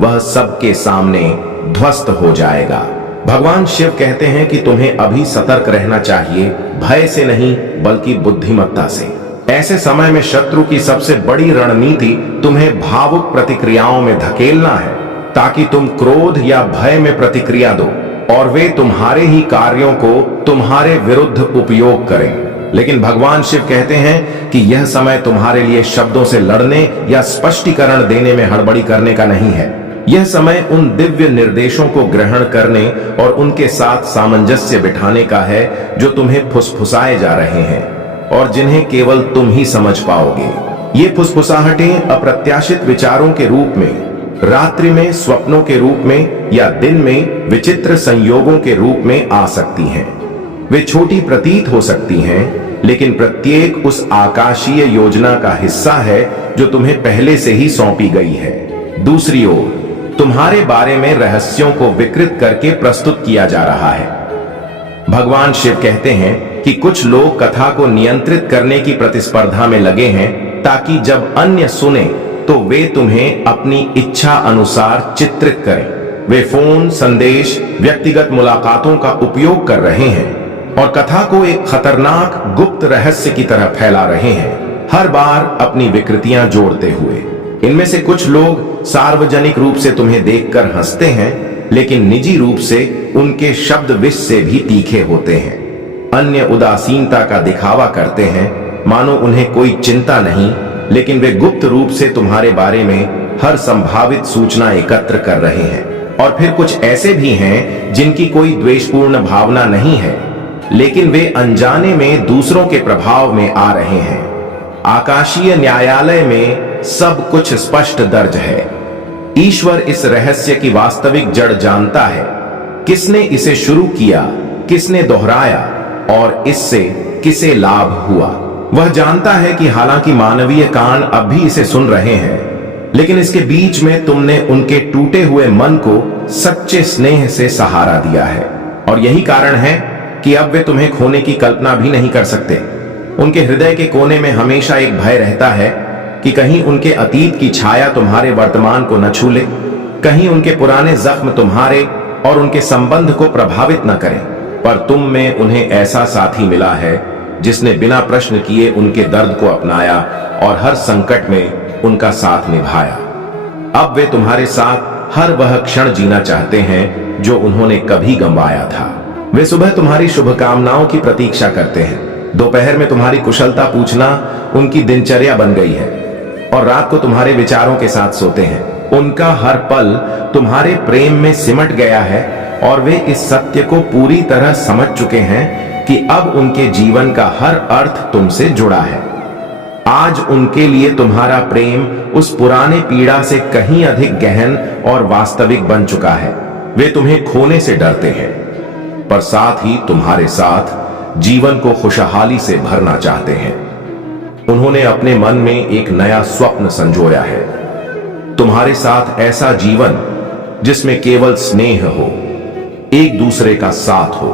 वह सबके सामने ध्वस्त हो जाएगा। भगवान शिव कहते हैं कि तुम्हें अभी सतर्क रहना चाहिए, भय से नहीं बल्कि बुद्धिमत्ता से। ऐसे समय में शत्रु की सबसे बड़ी रणनीति तुम्हें भावुक प्रतिक्रियाओं में धकेलना है, ताकि तुम क्रोध या भय में प्रतिक्रिया दो और वे तुम्हारे ही कार्यों को तुम्हारे विरुद्ध उपयोग करें। लेकिन भगवान शिव कहते हैं कि यह समय तुम्हारे लिए शब्दों से लड़ने या स्पष्टीकरण देने में हड़बड़ी करने का नहीं है। यह समय उन दिव्य निर्देशों को ग्रहण करने और उनके साथ सामंजस्य बिठाने का है जो तुम्हें फुसफुसाए जा रहे हैं और जिन्हें केवल तुम ही समझ पाओगे। ये फुसफुसाहटें अप्रत्याशित विचारों के रूप में, रात्रि में स्वप्नों के रूप में या दिन में विचित्र संयोगों के रूप में आ सकती हैं। वे छोटी प्रतीत हो सकती हैं, लेकिन प्रत्येक उस आकाशीय योजना का हिस्सा है जो तुम्हें पहले से ही सौंपी गई है। दूसरी ओर तुम्हारे बारे में रहस्यों को विकृत करके प्रस्तुत किया जा रहा है। भगवान शिव कहते हैं कि कुछ लोग कथा को नियंत्रित करने की प्रतिस्पर्धा में लगे हैं, ताकि जब अन्य सुने तो वे तुम्हें अपनी इच्छा अनुसार चित्रित करें। वे फोन, संदेश, व्यक्तिगत मुलाकातों का उपयोग कर रहे हैं और कथा को एक खतरनाक गुप्त रहस्य की तरह फैला रहे हैं, हर बार अपनी विकृतियां जोड़ते हुए। इनमें से कुछ लोग सार्वजनिक रूप से तुम्हें देखकर हंसते हैं, लेकिन निजी रूप से उनके शब्द विष से भी तीखे होते हैं। अन्य उदासीनता का दिखावा करते हैं, मानो उन्हें कोई चिंता नहीं, लेकिन वे गुप्त रूप से तुम्हारे बारे में हर संभावित सूचना एकत्र कर रहे हैं। और फिर कुछ ऐसे भी हैं जिनकी कोई द्वेषपूर्ण भावना नहीं है, लेकिन वे अनजाने में दूसरों के प्रभाव में आ रहे हैं। आकाशीय न्यायालय में सब कुछ स्पष्ट दर्ज है। ईश्वर इस रहस्य की वास्तविक जड़ जानता है, किसने इसे शुरू किया, किसने दोहराया और इससे किसे लाभ हुआ। वह जानता है कि हालांकि मानवीय कान अब भी इसे सुन रहे हैं, लेकिन इसके बीच में तुमने उनके टूटे हुए मन को सच्चे स्नेह से सहारा दिया है। और यही कारण है कि अब वे तुम्हें खोने की कल्पना भी नहीं कर सकते। उनके हृदय के कोने में हमेशा एक भय रहता है कि कहीं उनके अतीत की छाया तुम्हारे वर्तमान को न छू ले, कहीं उनके पुराने जख्म तुम्हारे और उनके संबंध को प्रभावित न करें। पर तुम में उन्हें ऐसा साथी मिला है जिसने बिना प्रश्न किए उनके दर्द को अपनाया और हर संकट में उनका साथ निभाया। अब वे तुम्हारे साथ हर वह क्षण जीना चाहते हैं जो उन्होंने कभी गंवाया था। वे सुबह तुम्हारी शुभकामनाओं की प्रतीक्षा करते हैं, दोपहर में तुम्हारी कुशलता पूछना उनकी दिनचर्या बन गई है, और रात को तुम्हारे विचारों के साथ सोते हैं। उनका हर पल तुम्हारे प्रेम में सिमट गया है और वे इस सत्य को पूरी तरह समझ चुके हैं कि अब उनके जीवन का हर अर्थ तुमसे जुड़ा है। आज उनके लिए तुम्हारा प्रेम उस पुराने पीड़ा से कहीं अधिक गहन और वास्तविक बन चुका है। वे तुम्हें खोने से डरते हैं, पर साथ ही तुम्हारे साथ जीवन को खुशहाली से भरना चाहते हैं। उन्होंने अपने मन में एक नया स्वप्न संजोया है, तुम्हारे साथ ऐसा जीवन जिसमें केवल स्नेह हो, एक दूसरे का साथ हो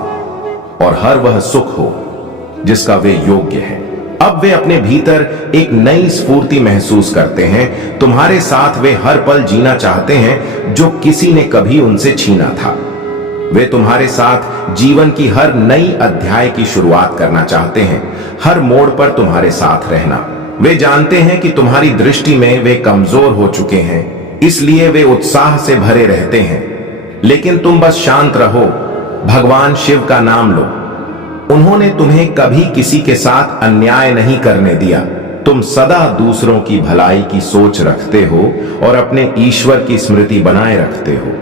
और हर वह सुख हो जिसका वे योग्य है। अब वे अपने भीतर एक नई स्फूर्ति महसूस करते हैं। तुम्हारे साथ वे हर पल जीना चाहते हैं जो किसी ने कभी उनसे छीना था। वे तुम्हारे साथ जीवन की हर नई अध्याय की शुरुआत करना चाहते हैं, हर मोड़ पर तुम्हारे साथ रहना। वे जानते हैं कि तुम्हारी दृष्टि में वे कमजोर हो चुके हैं, इसलिए वे उत्साह से भरे रहते हैं। लेकिन तुम बस शांत रहो, भगवान शिव का नाम लो। उन्होंने तुम्हें कभी किसी के साथ अन्याय नहीं करने दिया। तुम सदा दूसरों की भलाई की सोच रखते हो और अपने ईश्वर की स्मृति बनाए रखते हो।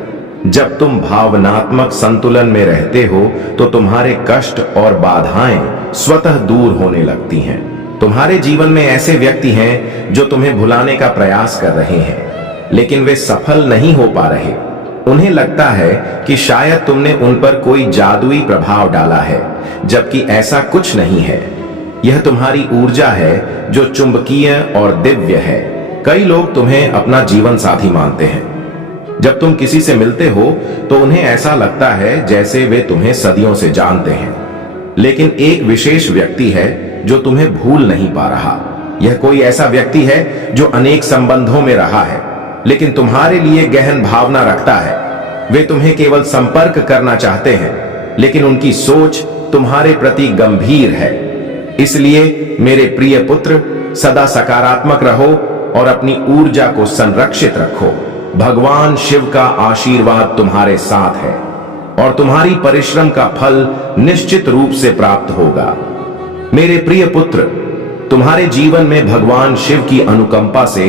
जब तुम भावनात्मक संतुलन में रहते हो तो तुम्हारे कष्ट और बाधाएं स्वतः दूर होने लगती हैं। तुम्हारे जीवन में ऐसे व्यक्ति हैं जो तुम्हें भुलाने का प्रयास कर रहे हैं, लेकिन वे सफल नहीं हो पा रहे। उन्हें लगता है कि शायद तुमने उन पर कोई जादुई प्रभाव डाला है, जबकि ऐसा कुछ नहीं है। यह तुम्हारी ऊर्जा है जो चुंबकीय और दिव्य है। कई लोग तुम्हें अपना जीवन साथी मानते हैं। जब तुम किसी से मिलते हो तो उन्हें ऐसा लगता है जैसे वे तुम्हें सदियों से जानते हैं, लेकिन एक विशेष व्यक्ति है जो तुम्हें भूल नहीं पा रहा। यह कोई ऐसा व्यक्ति है जो अनेक संबंधों में रहा है, लेकिन तुम्हारे लिए गहन भावना रखता है। वे तुम्हें केवल संपर्क करना चाहते हैं, लेकिन उनकी सोच तुम्हारे प्रति गंभीर है। इसलिए मेरे प्रिय पुत्र, सदा सकारात्मक रहो और अपनी ऊर्जा को संरक्षित रखो। भगवान शिव का आशीर्वाद तुम्हारे साथ है और तुम्हारी परिश्रम का फल निश्चित रूप से प्राप्त होगा। मेरे प्रिय पुत्र, तुम्हारे जीवन में भगवान शिव की अनुकंपा से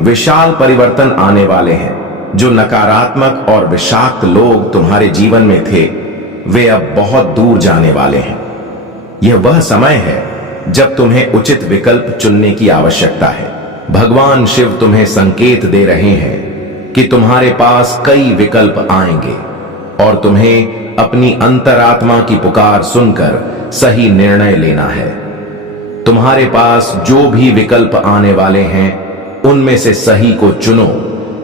विशाल परिवर्तन आने वाले हैं। जो नकारात्मक और विषाक्त लोग तुम्हारे जीवन में थे, वे अब बहुत दूर जाने वाले हैं। यह वह समय है जब तुम्हें उचित विकल्प चुनने की आवश्यकता है। भगवान शिव तुम्हें संकेत दे रहे हैं कि तुम्हारे पास कई विकल्प आएंगे और तुम्हें अपनी अंतरात्मा की पुकार सुनकर सही निर्णय लेना है। तुम्हारे पास जो भी विकल्प आने वाले हैं, उनमें से सही को चुनो,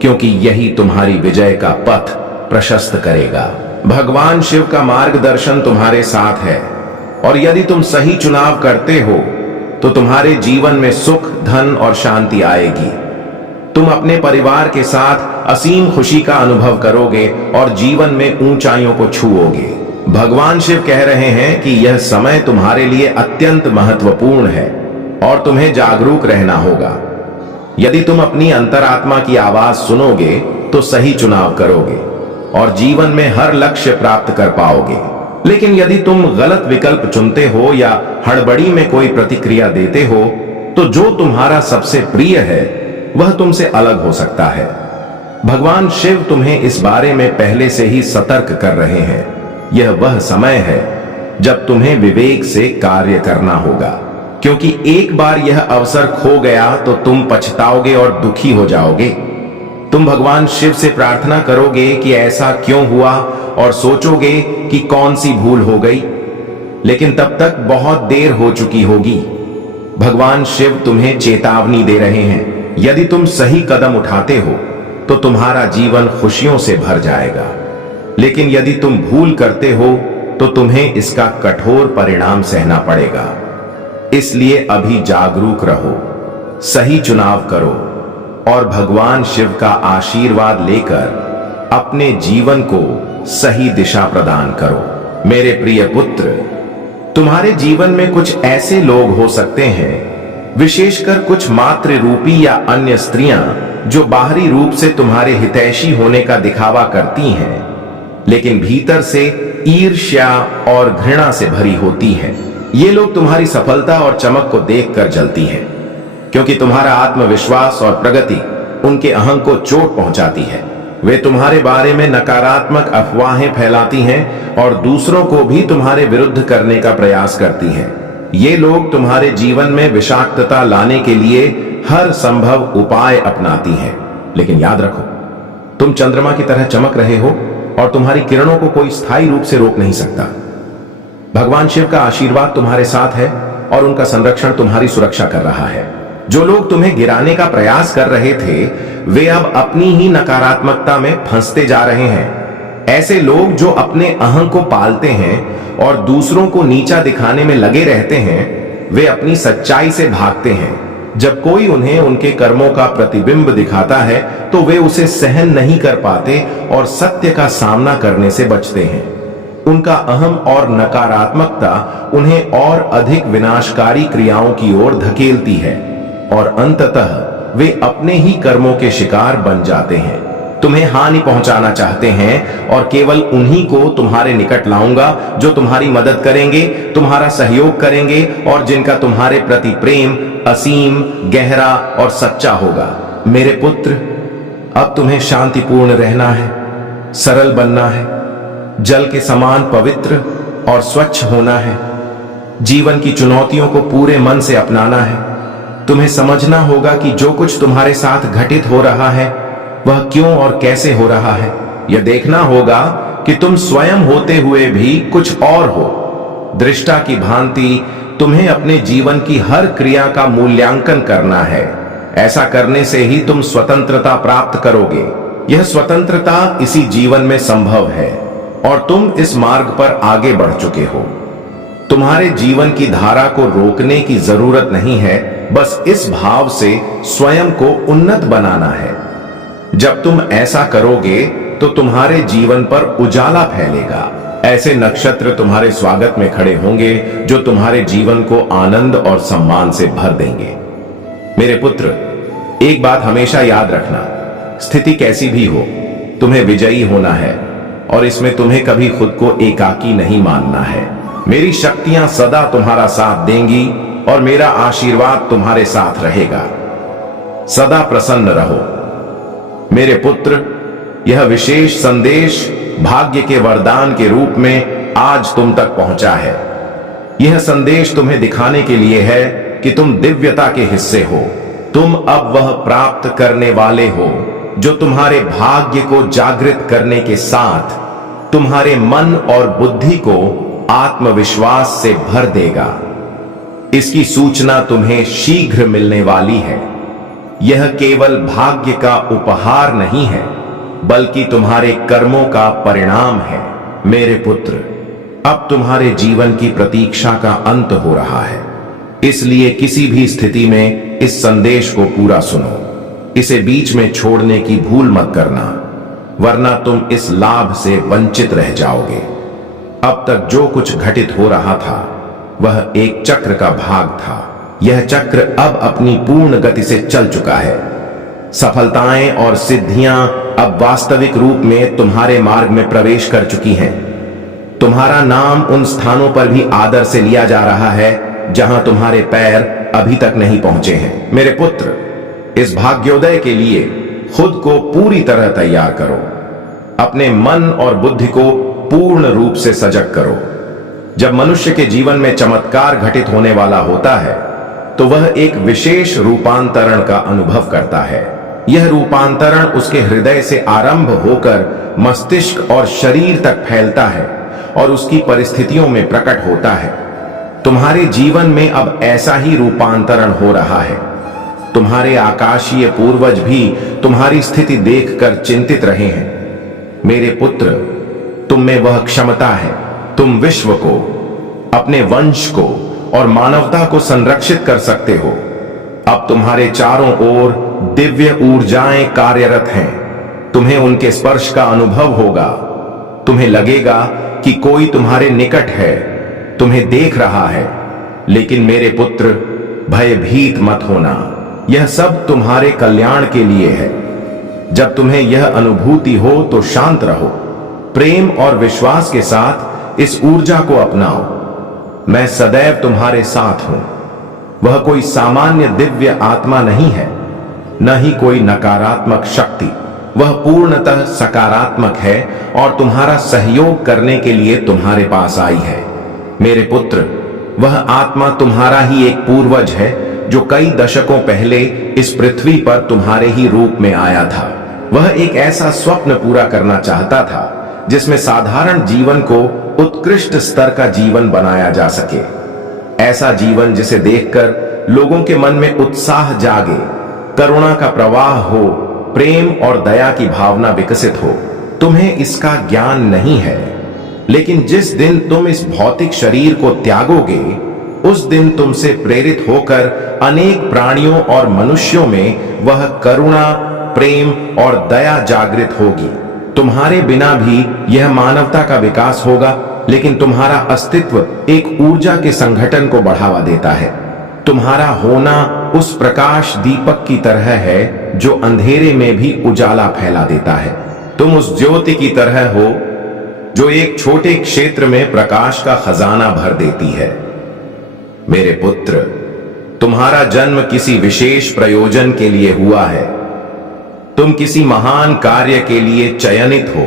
क्योंकि यही तुम्हारी विजय का पथ प्रशस्त करेगा। भगवान शिव का मार्गदर्शन तुम्हारे साथ है और यदि तुम सही चुनाव करते हो तो तुम्हारे जीवन में सुख, धन और शांति आएगी। तुम अपने परिवार के साथ असीम खुशी का अनुभव करोगे और जीवन में ऊंचाइयों को छुओगे। भगवान शिव कह रहे हैं कि यह समय तुम्हारे लिए अत्यंत महत्वपूर्ण है और तुम्हें जागरूक रहना होगा। यदि तुम अपनी अंतरात्मा की आवाज सुनोगे तो सही चुनाव करोगे और जीवन में हर लक्ष्य प्राप्त कर पाओगे। लेकिन यदि तुम गलत विकल्प चुनते हो या हड़बड़ी में कोई प्रतिक्रिया देते हो, तो जो तुम्हारा सबसे प्रिय है वह तुमसे अलग हो सकता है। भगवान शिव तुम्हें इस बारे में पहले से ही सतर्क कर रहे हैं। यह वह समय है जब तुम्हें विवेक से कार्य करना होगा, क्योंकि एक बार यह अवसर खो गया तो तुम पछताओगे और दुखी हो जाओगे। तुम भगवान शिव से प्रार्थना करोगे कि ऐसा क्यों हुआ और सोचोगे कि कौन सी भूल हो गई, लेकिन तब तक बहुत देर हो चुकी होगी। भगवान शिव तुम्हें चेतावनी दे रहे हैं, यदि तुम सही कदम उठाते हो तो तुम्हारा जीवन खुशियों से भर जाएगा, लेकिन यदि तुम भूल करते हो तो तुम्हें इसका कठोर परिणाम सहना पड़ेगा। इसलिए अभी जागरूक रहो, सही चुनाव करो और भगवान शिव का आशीर्वाद लेकर अपने जीवन को सही दिशा प्रदान करो। मेरे प्रिय पुत्र, तुम्हारे जीवन में कुछ ऐसे लोग हो सकते हैं, विशेषकर कुछ मातृ रूपी या अन्य स्त्रियां, जो बाहरी रूप से तुम्हारे हितैषी होने का दिखावा करती हैं, लेकिन भीतर से ईर्ष्या और घृणा से भरी होती हैं। ये लोग तुम्हारी सफलता और चमक को देखकर जलती हैं, क्योंकि तुम्हारा आत्मविश्वास और प्रगति उनके अहं को चोट पहुंचाती है। वे तुम्हारे बारे में नकारात्मक अफवाहें फैलाती हैं और दूसरों को भी तुम्हारे विरुद्ध करने का प्रयास करती हैं। ये लोग तुम्हारे जीवन में विषाक्तता लाने के लिए हर संभव उपाय अपनाती हैं, लेकिन याद रखो, तुम चंद्रमा की तरह चमक रहे हो और तुम्हारी किरणों को कोई स्थायी रूप से रोक नहीं सकता। भगवान शिव का आशीर्वाद तुम्हारे साथ है और उनका संरक्षण तुम्हारी सुरक्षा कर रहा है। जो लोग तुम्हें गिराने का प्रयास कर रहे थे, वे अब अपनी ही नकारात्मकता में फंसते जा रहे हैं। ऐसे लोग जो अपने अहं को पालते हैं और दूसरों को नीचा दिखाने में लगे रहते हैं, वे अपनी सच्चाई से भागते हैं। जब कोई उन्हें उनके कर्मों का प्रतिबिंब दिखाता है तो वे उसे सहन नहीं कर पाते और सत्य का सामना करने से बचते हैं। उनका अहम और नकारात्मकता उन्हें और अधिक विनाशकारी क्रियाओं की ओर धकेलती है और अंततः वे अपने ही कर्मों के शिकार बन जाते हैं। तुम्हें हानि पहुंचाना चाहते हैं और केवल उन्हीं को तुम्हारे निकट लाऊंगा जो तुम्हारी मदद करेंगे, तुम्हारा सहयोग करेंगे और जिनका तुम्हारे प्रति प्रेम असीम, गहरा और सच्चा होगा। मेरे पुत्र, अब तुम्हें शांतिपूर्ण रहना है, सरल बनना है, जल के समान पवित्र और स्वच्छ होना है, जीवन की चुनौतियों को पूरे मन से अपनाना है। तुम्हें समझना होगा कि जो कुछ तुम्हारे साथ घटित हो रहा है वह क्यों और कैसे हो रहा है। यह देखना होगा कि तुम स्वयं होते हुए भी कुछ और हो। दृष्टा की भांति तुम्हें अपने जीवन की हर क्रिया का मूल्यांकन करना है। ऐसा करने से ही तुम स्वतंत्रता प्राप्त करोगे। यह स्वतंत्रता इसी जीवन में संभव है और तुम इस मार्ग पर आगे बढ़ चुके हो। तुम्हारे जीवन की धारा को रोकने की जरूरत नहीं है, बस इस भाव से स्वयं को उन्नत बनाना है। जब तुम ऐसा करोगे तो तुम्हारे जीवन पर उजाला फैलेगा। ऐसे नक्षत्र तुम्हारे स्वागत में खड़े होंगे जो तुम्हारे जीवन को आनंद और सम्मान से भर देंगे। मेरे पुत्र, एक बात हमेशा याद रखना, स्थिति कैसी भी हो, तुम्हें विजयी होना है और इसमें तुम्हें कभी खुद को एकाकी नहीं मानना है। मेरी शक्तियां सदा तुम्हारा साथ देंगी और मेरा आशीर्वाद तुम्हारे साथ रहेगा। सदा प्रसन्न रहो। मेरे पुत्र, यह विशेष संदेश भाग्य के वरदान के रूप में आज तुम तक पहुंचा है। यह संदेश तुम्हें दिखाने के लिए है कि तुम दिव्यता के हिस्से हो। तुम अब वह प्राप्त करने वाले हो जो तुम्हारे भाग्य को जागृत करने के साथ तुम्हारे मन और बुद्धि को आत्मविश्वास से भर देगा। इसकी सूचना तुम्हें शीघ्र मिलने वाली है। यह केवल भाग्य का उपहार नहीं है, बल्कि तुम्हारे कर्मों का परिणाम है। मेरे पुत्र, अब तुम्हारे जीवन की प्रतीक्षा का अंत हो रहा है, इसलिए किसी भी स्थिति में इस संदेश को पूरा सुनो। इसे बीच में छोड़ने की भूल मत करना, वरना तुम इस लाभ से वंचित रह जाओगे। अब तक जो कुछ घटित हो रहा था वह एक चक्र का भाग था। यह चक्र अब अपनी पूर्ण गति से चल चुका है। सफलताएं और सिद्धियां अब वास्तविक रूप में तुम्हारे मार्ग में प्रवेश कर चुकी हैं। तुम्हारा नाम उन स्थानों पर भी आदर से लिया जा रहा है जहां तुम्हारे पैर अभी तक नहीं पहुंचे हैं। मेरे पुत्र, इस भाग्योदय के लिए खुद को पूरी तरह तैयार करो। अपने मन और बुद्धि को पूर्ण रूप से सजग करो। जब मनुष्य के जीवन में चमत्कार घटित होने वाला होता है तो वह एक विशेष रूपांतरण का अनुभव करता है। यह रूपांतरण उसके हृदय से आरंभ होकर मस्तिष्क और शरीर तक फैलता है और उसकी परिस्थितियों में प्रकट होता है। तुम्हारे जीवन में अब ऐसा ही रूपांतरण हो रहा है। तुम्हारे आकाशीय पूर्वज भी तुम्हारी स्थिति देखकर चिंतित रहे हैं। मेरे पुत्र, तुम में वह क्षमता है। तुम विश्व को, अपने वंश को और मानवता को संरक्षित कर सकते हो। अब तुम्हारे चारों ओर दिव्य ऊर्जाएं कार्यरत हैं। तुम्हें उनके स्पर्श का अनुभव होगा। तुम्हें लगेगा कि कोई तुम्हारे निकट है, तुम्हें देख रहा है। लेकिन मेरे पुत्र, भयभीत मत होना। यह सब तुम्हारे कल्याण के लिए है। जब तुम्हें यह अनुभूति हो तो शांत रहो। प्रेम और विश्वास के साथ इस ऊर्जा को अपनाओ। मैं सदैव तुम्हारे साथ हूं। वह कोई सामान्य दिव्य आत्मा नहीं है, न ही कोई नकारात्मक शक्ति। वह पूर्णतः सकारात्मक है और तुम्हारा सहयोग करने के लिए तुम्हारे पास आई है। मेरे पुत्र, वह आत्मा तुम्हारा ही एक पूर्वज है जो कई दशकों पहले इस पृथ्वी पर तुम्हारे ही रूप में आया था। वह एक ऐसा स्वप्न पूरा करना चाहता था जिसमें साधारण जीवन को उत्कृष्ट स्तर का जीवन बनाया जा सके। ऐसा जीवन जिसे देखकर लोगों के मन में उत्साह जागे, करुणा का प्रवाह हो, प्रेम और दया की भावना विकसित हो। तुम्हें इसका ज्ञान नहीं है, लेकिन जिस दिन तुम इस भौतिक शरीर को त्यागोगे, उस दिन तुमसे प्रेरित होकर अनेक प्राणियों और मनुष्यों में वह करुणा, प्रेम और दया जागृत होगी। तुम्हारे बिना भी यह मानवता का विकास होगा, लेकिन तुम्हारा अस्तित्व एक ऊर्जा के संगठन को बढ़ावा देता है। तुम्हारा होना उस प्रकाश दीपक की तरह है जो अंधेरे में भी उजाला फैला देता है। तुम उस ज्योति की तरह हो जो एक छोटे क्षेत्र में प्रकाश का खजाना भर देती है। मेरे पुत्र, तुम्हारा जन्म किसी विशेष प्रयोजन के लिए हुआ है। तुम किसी महान कार्य के लिए चयनित हो।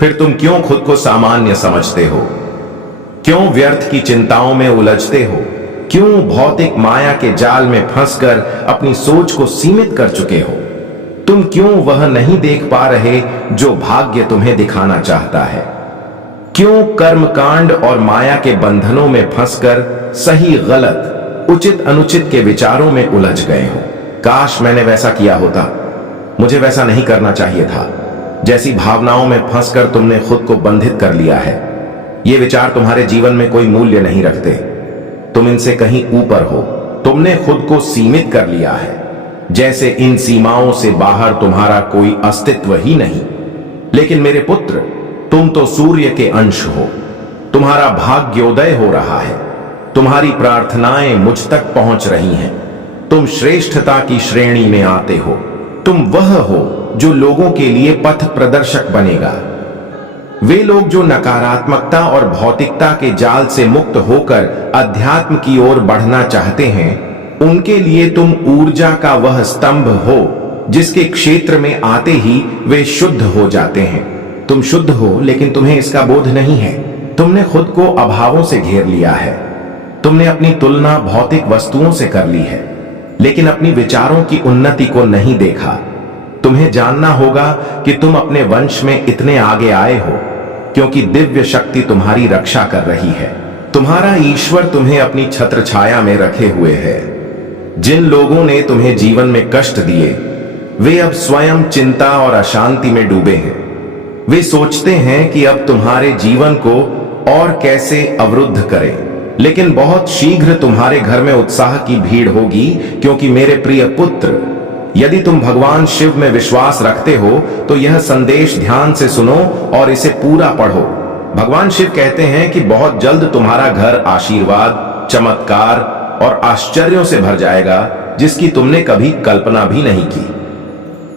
फिर तुम क्यों खुद को सामान्य समझते हो? क्यों व्यर्थ की चिंताओं में उलझते हो? क्यों भौतिक माया के जाल में फंसकर अपनी सोच को सीमित कर चुके हो? तुम क्यों वह नहीं देख पा रहे जो भाग्य तुम्हें दिखाना चाहता है? क्यों कर्मकांड और माया के बंधनों में फंसकर सही गलत, उचित अनुचित के विचारों में उलझ गए हो? काश मैंने वैसा किया होता। मुझे वैसा नहीं करना चाहिए था। जैसी भावनाओं में फंसकर तुमने खुद को बंधित कर लिया है। ये विचार तुम्हारे जीवन में कोई मूल्य नहीं रखते। तुम इनसे कहीं ऊपर हो। तुमने खुद को सीमित कर लिया है, जैसे इन सीमाओं से बाहर तुम्हारा कोई अस्तित्व ही नहीं। लेकिन मेरे पुत्र, तुम तो सूर्य के अंश हो। तुम्हारा भाग्योदय हो रहा है। तुम्हारी प्रार्थनाएं मुझ तक पहुंच रही हैं। तुम श्रेष्ठता की श्रेणी में आते हो। तुम वह हो जो लोगों के लिए पथ प्रदर्शक बनेगा। वे लोग जो नकारात्मकता और भौतिकता के जाल से मुक्त होकर अध्यात्म की ओर बढ़ना चाहते हैं, उनके लिए तुम ऊर्जा का वह स्तंभ हो जिसके क्षेत्र में आते ही वे शुद्ध हो जाते हैं। तुम शुद्ध हो, लेकिन तुम्हें इसका बोध नहीं है। तुमने खुद को अभावों से घेर लिया है। तुमने अपनी तुलना भौतिक वस्तुओं से कर ली है, लेकिन अपनी विचारों की उन्नति को नहीं देखा। तुम्हें जानना होगा कि तुम अपने वंश में इतने आगे आए हो क्योंकि दिव्य शक्ति तुम्हारी रक्षा कर रही है। तुम्हारा ईश्वर तुम्हें अपनी छत्र छाया में रखे हुए है। जिन लोगों ने तुम्हें जीवन में कष्ट दिए, वे अब स्वयं चिंता और अशांति में डूबे हैं। वे सोचते हैं कि अब तुम्हारे जीवन को और कैसे अवरुद्ध करें, लेकिन बहुत शीघ्र तुम्हारे घर में उत्साह की भीड़ होगी, क्योंकि मेरे प्रिय पुत्र, यदि तुम भगवान शिव में विश्वास रखते हो तो यह संदेश ध्यान से सुनो और इसे पूरा पढ़ो। भगवान शिव कहते हैं कि बहुत जल्द तुम्हारा घर आशीर्वाद, चमत्कार और आश्चर्यों से भर जाएगा जिसकी तुमने कभी कल्पना भी नहीं की।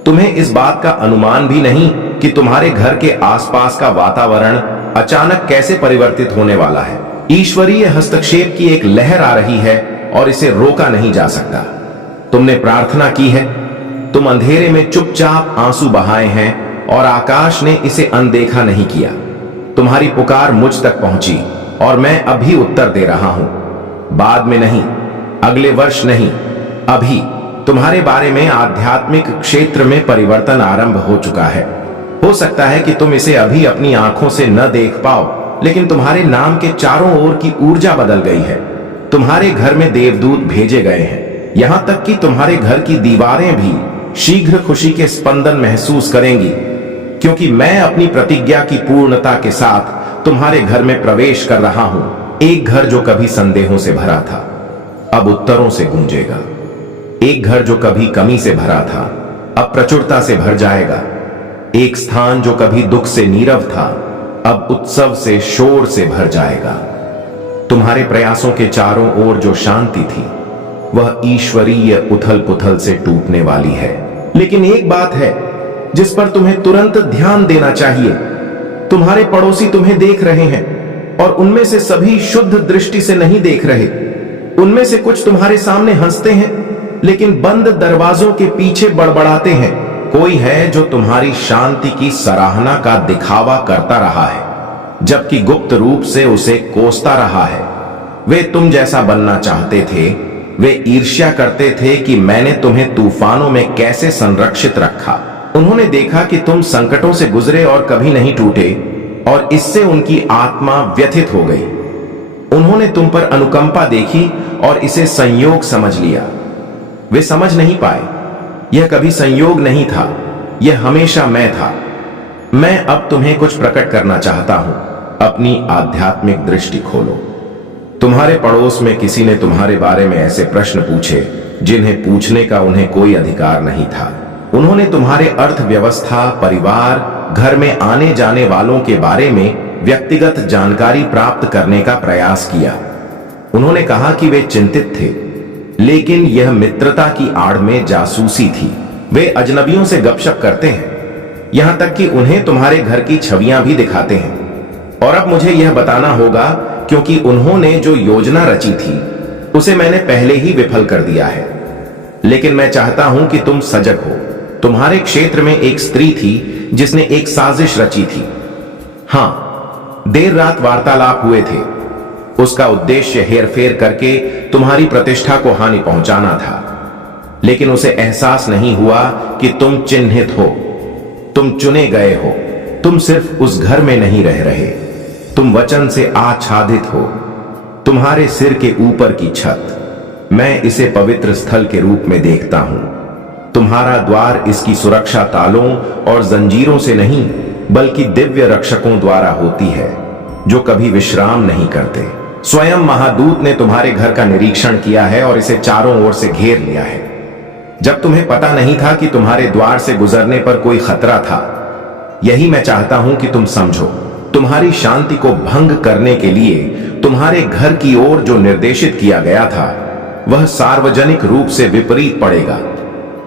तुम्हें इस बात का अनुमान भी नहीं कि तुम्हारे घर के आसपास का वातावरण अचानक कैसे परिवर्तित होने वाला है। ईश्वरीय हस्तक्षेप की एक लहर आ रही है और इसे रोका नहीं जा सकता। तुमने प्रार्थना की है, तुम अंधेरे में चुपचाप आंसू बहाए हैं और आकाश ने इसे अनदेखा नहीं किया। तुम्हारी पुकार मुझ तक पहुंची और मैं अभी उत्तर दे रहा हूं। बाद में नहीं, अगले वर्ष नहीं, अभी तुम्हारे बारे में आध्यात्मिक क्षेत्र में परिवर्तन आरंभ हो चुका है। हो सकता है कि तुम इसे अभी अपनी आंखों से न देख पाओ, लेकिन तुम्हारे नाम के चारों ओर की ऊर्जा बदल गई है। तुम्हारे घर में देवदूत भेजे गए हैं, यहां तक कि तुम्हारे घर की दीवारें भी शीघ्र खुशी के स्पंदन महसूस करेंगी, क्योंकि मैं अपनी प्रतिज्ञा की पूर्णता के साथ तुम्हारे घर में प्रवेश कर रहा हूं। एक घर जो कभी संदेहों से भरा था, अब उत्तरों से गूंजेगा। एक घर जो कभी कमी से भरा था, अब प्रचुरता से भर जाएगा। एक स्थान जो कभी दुख से नीरव था, अब उत्सव से, शोर से भर जाएगा। तुम्हारे प्रयासों के चारों ओर जो शांति थी, वह ईश्वरीय उथल पुथल से टूटने वाली है। लेकिन एक बात है जिस पर तुम्हें तुरंत ध्यान देना चाहिए। तुम्हारे पड़ोसी तुम्हें देख रहे हैं और उनमें से सभी शुद्ध दृष्टि से नहीं देख रहे। उनमें से कुछ तुम्हारे सामने हंसते हैं, लेकिन बंद दरवाजों के पीछे बड़बड़ाते हैं। कोई है जो तुम्हारी शांति की सराहना का दिखावा करता रहा है, जबकि गुप्त रूप से उसे कोसता रहा है। वे तुम जैसा बनना चाहते थे। वे ईर्ष्या करते थे कि मैंने तुम्हें तूफानों में कैसे संरक्षित रखा। उन्होंने देखा कि तुम संकटों से गुजरे और कभी नहीं टूटे, और इससे उनकी आत्मा व्यथित हो गई। उन्होंने तुम पर अनुकंपा देखी और इसे संयोग समझ लिया। वे समझ नहीं पाए, यह कभी संयोग नहीं था, यह हमेशा मैं था। मैं अब तुम्हें कुछ प्रकट करना चाहता हूं। अपनी आध्यात्मिक दृष्टि खोलो। तुम्हारे पड़ोस में किसी ने तुम्हारे बारे में ऐसे प्रश्न पूछे जिन्हें पूछने का उन्हें कोई अधिकार नहीं था। उन्होंने तुम्हारे अर्थव्यवस्था, परिवार, घर में आने जाने वालों के बारे में व्यक्तिगत जानकारी प्राप्त करने का प्रयास किया। उन्होंने कहा कि वे चिंतित थे, लेकिन यह मित्रता की आड़ में जासूसी थी। वे अजनबियों से गपशप करते हैं, यहां तक कि उन्हें तुम्हारे घर की छवियां भी दिखाते हैं। और अब मुझे यह बताना होगा, क्योंकि उन्होंने जो योजना रची थी उसे मैंने पहले ही विफल कर दिया है। लेकिन मैं चाहता हूं कि तुम सजग हो। तुम्हारे क्षेत्र में एक स्त्री थी जिसने एक साजिश रची थी। हां, देर रात वार्तालाप हुए थे। उसका उद्देश्य हेरफेर करके तुम्हारी प्रतिष्ठा को हानि पहुंचाना था। लेकिन उसे एहसास नहीं हुआ कि तुम चिन्हित हो, तुम चुने गए हो। तुम सिर्फ उस घर में नहीं रह रहे, तुम वचन से आच्छादित हो। तुम्हारे सिर के ऊपर की छत, मैं इसे पवित्र स्थल के रूप में देखता हूं। तुम्हारा द्वार इसकी सुरक्षा तालों और जंजीरों से नहीं, बल्कि दिव्य रक्षकों द्वारा होती है, जो कभी विश्राम नहीं करते। स्वयं महादूत ने तुम्हारे घर का निरीक्षण किया है और इसे चारों ओर से घेर लिया है। जब तुम्हें पता नहीं था कि तुम्हारे द्वार से गुजरने पर कोई खतरा था। यही मैं चाहता हूं कि तुम समझो। तुम्हारी शांति को भंग करने के लिए तुम्हारे घर की ओर जो निर्देशित किया गया था, वह सार्वजनिक रूप से विपरीत पड़ेगा।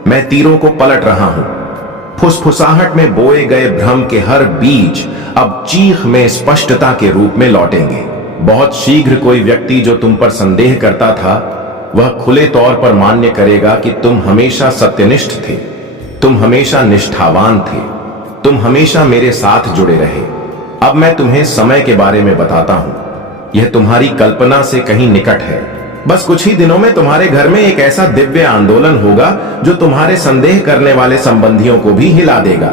मैं तीरों को पलट रहा हूं। फुसफुसाहट में बोए गए भ्रम के हर बीज अब चीख में स्पष्टता के रूप में लौटेंगे। बहुत शीघ्र कोई व्यक्ति जो तुम पर संदेह करता था, वह खुले तौर पर मान्य करेगा कि तुम हमेशा सत्यनिष्ठ थे, तुम हमेशा निष्ठावान थे, तुम हमेशा मेरे साथ जुड़े रहे। अब मैं तुम्हें समय के बारे में बताता हूं। यह तुम्हारी कल्पना से कहीं निकट है। बस कुछ ही दिनों में तुम्हारे घर में एक ऐसा दिव्य आंदोलन होगा जो तुम्हारे संदेह करने वाले संबंधियों को भी हिला देगा।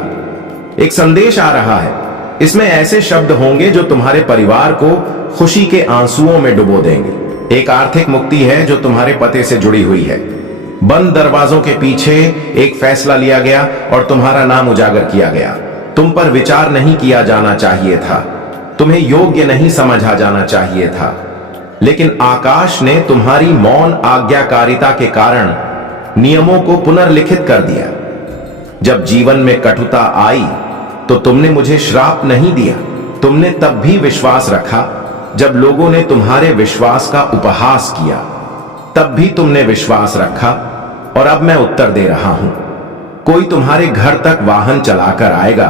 एक संदेश आ रहा है। इसमें ऐसे शब्द होंगे जो तुम्हारे परिवार को खुशी के आंसुओं में डुबो देंगे। एक आर्थिक मुक्ति है जो तुम्हारे पते से जुड़ी हुई है। बंद दरवाजों के पीछे एक फैसला लिया गया और तुम्हारा नाम उजागर किया गया। तुम पर विचार नहीं किया जाना चाहिए था, तुम्हें योग्य नहीं समझा जाना चाहिए था, लेकिन आकाश ने तुम्हारी मौन आज्ञाकारिता के कारण नियमों को पुनर्लिखित कर दिया। जब जीवन में कटुता आई तो तुमने मुझे श्राप नहीं दिया। तुमने तब भी विश्वास रखा जब लोगों ने तुम्हारे विश्वास का उपहास किया। तब भी तुमने विश्वास रखा और अब मैं उत्तर दे रहा हूं। कोई तुम्हारे घर तक वाहन चलाकर आएगा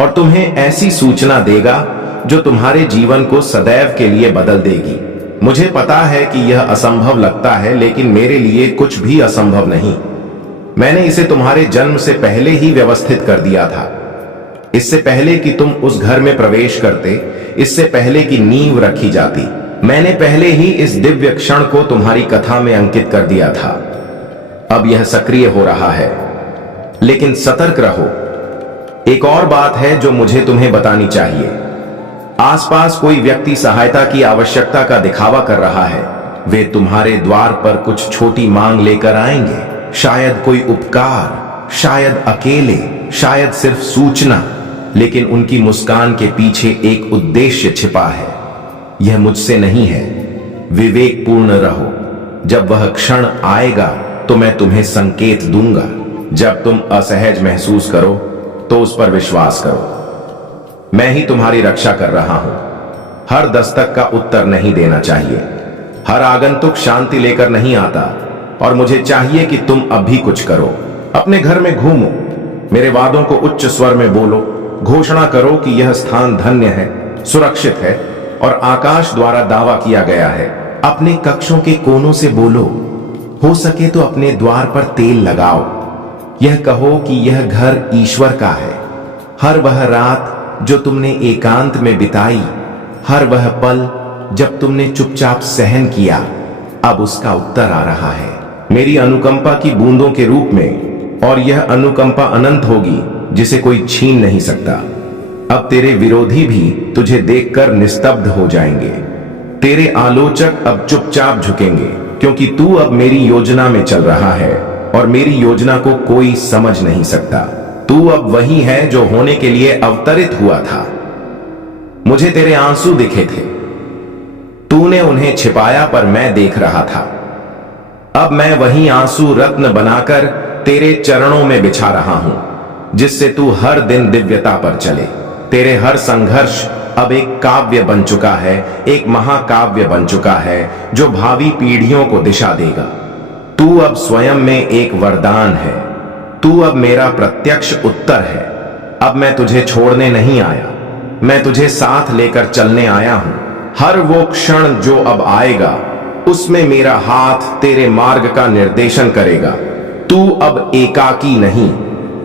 और तुम्हें ऐसी सूचना देगा जो तुम्हारे जीवन को सदैव के लिए बदल देगी। मुझे पता है कि यह असंभव लगता है, लेकिन मेरे लिए कुछ भी असंभव नहीं। मैंने इसे तुम्हारे जन्म से पहले ही व्यवस्थित कर दिया था। इससे पहले कि तुम उस घर में प्रवेश करते, इससे पहले कि नींव रखी जाती, मैंने पहले ही इस दिव्य क्षण को तुम्हारी कथा में अंकित कर दिया था। अब यह सक्रिय हो रहा है, लेकिन सतर्क रहो। एक और बात है जो मुझे तुम्हें बतानी चाहिए। आसपास कोई व्यक्ति सहायता की आवश्यकता का दिखावा कर रहा है। वे तुम्हारे द्वार पर कुछ छोटी मांग लेकर आएंगे, शायद कोई उपकार, शायद अकेले, शायद सिर्फ सूचना, लेकिन उनकी मुस्कान के पीछे एक उद्देश्य छिपा है। यह मुझसे नहीं है। विवेकपूर्ण रहो। जब वह क्षण आएगा तो मैं तुम्हें संकेत दूंगा। जब तुम असहज महसूस करो तो उस पर विश्वास करो। मैं ही तुम्हारी रक्षा कर रहा हूं। हर दस्तक का उत्तर नहीं देना चाहिए। हर आगंतुक शांति लेकर नहीं आता, और मुझे चाहिए कि तुम अब भी कुछ करो। अपने घर में घूमो, मेरे वादों को उच्च स्वर में बोलो, घोषणा करो कि यह स्थान धन्य है, सुरक्षित है और आकाश द्वारा दावा किया गया है। अपने कक्षों के कोनों से बोलो, हो सके तो अपने द्वार पर तेल लगाओ। यह कहो कि यह घर ईश्वर का है। हर वह रात जो तुमने एकांत में बिताई, हर वह पल जब तुमने चुपचाप सहन किया, अब उसका उत्तर आ रहा है मेरी अनुकंपा की बूंदों के रूप में। और यह अनुकंपा अनंत होगी, जिसे कोई छीन नहीं सकता। अब तेरे विरोधी भी तुझे देखकर निस्तब्ध हो जाएंगे। तेरे आलोचक अब चुपचाप झुकेंगे, क्योंकि तू अब मेरी योजना में चल रहा है और मेरी योजना को कोई समझ नहीं सकता। तू अब वही है जो होने के लिए अवतरित हुआ था। मुझे तेरे आंसू दिखे थे, तूने उन्हें छिपाया, पर मैं देख रहा था। अब मैं वही आंसू रत्न बनाकर तेरे चरणों में बिछा रहा हूं, जिससे तू हर दिन दिव्यता पर चले। तेरे हर संघर्ष अब एक काव्य बन चुका है, एक महाकाव्य बन चुका है, जो भावी पीढ़ियों को दिशा देगा। तू अब स्वयं में एक वरदान है। तू अब मेरा प्रत्यक्ष उत्तर है। अब मैं तुझे छोड़ने नहीं आया, मैं तुझे साथ लेकर चलने आया हूं। हर वो क्षण जो अब आएगा, उसमें मेरा हाथ तेरे मार्ग का निर्देशन करेगा। तू अब एकाकी नहीं,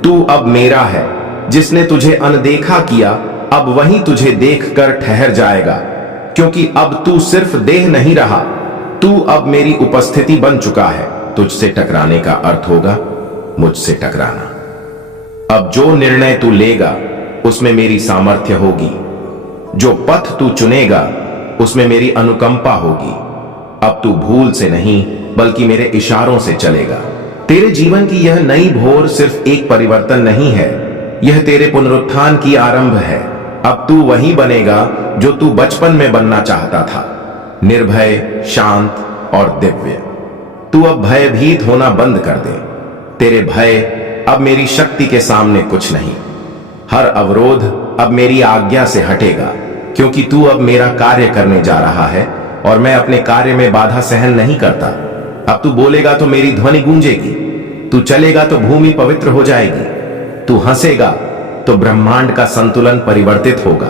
तू अब मेरा है। जिसने तुझे अनदेखा किया, अब वही तुझे देखकर ठहर जाएगा, क्योंकि अब तू सिर्फ देह नहीं रहा, तू अब मेरी उपस्थिति बन चुका है। तुझसे टकराने का अर्थ होगा मुझसे टकराना। अब जो निर्णय तू लेगा, उसमें मेरी सामर्थ्य होगी। जो पथ तू चुनेगा, उसमें मेरी अनुकंपा होगी। अब तू भूल से नहीं, बल्कि मेरे इशारों से चलेगा। तेरे जीवन की यह नई भोर सिर्फ एक परिवर्तन नहीं है, यह तेरे पुनरुत्थान की आरंभ है। अब तू वही बनेगा जो तू बचपन में बनना चाहता था, निर्भय, शांत और दिव्य। तू अब भयभीत होना बंद कर दे। तेरे भय अब मेरी शक्ति के सामने कुछ नहीं। हर अवरोध अब मेरी आज्ञा से हटेगा, क्योंकि तू अब मेरा कार्य करने जा रहा है और मैं अपने कार्य में बाधा सहन नहीं करता। अब तू बोलेगा तो मेरी ध्वनि गूंजेगी, तू चलेगा तो भूमि पवित्र हो जाएगी, तू हंसेगा तो ब्रह्मांड का संतुलन परिवर्तित होगा,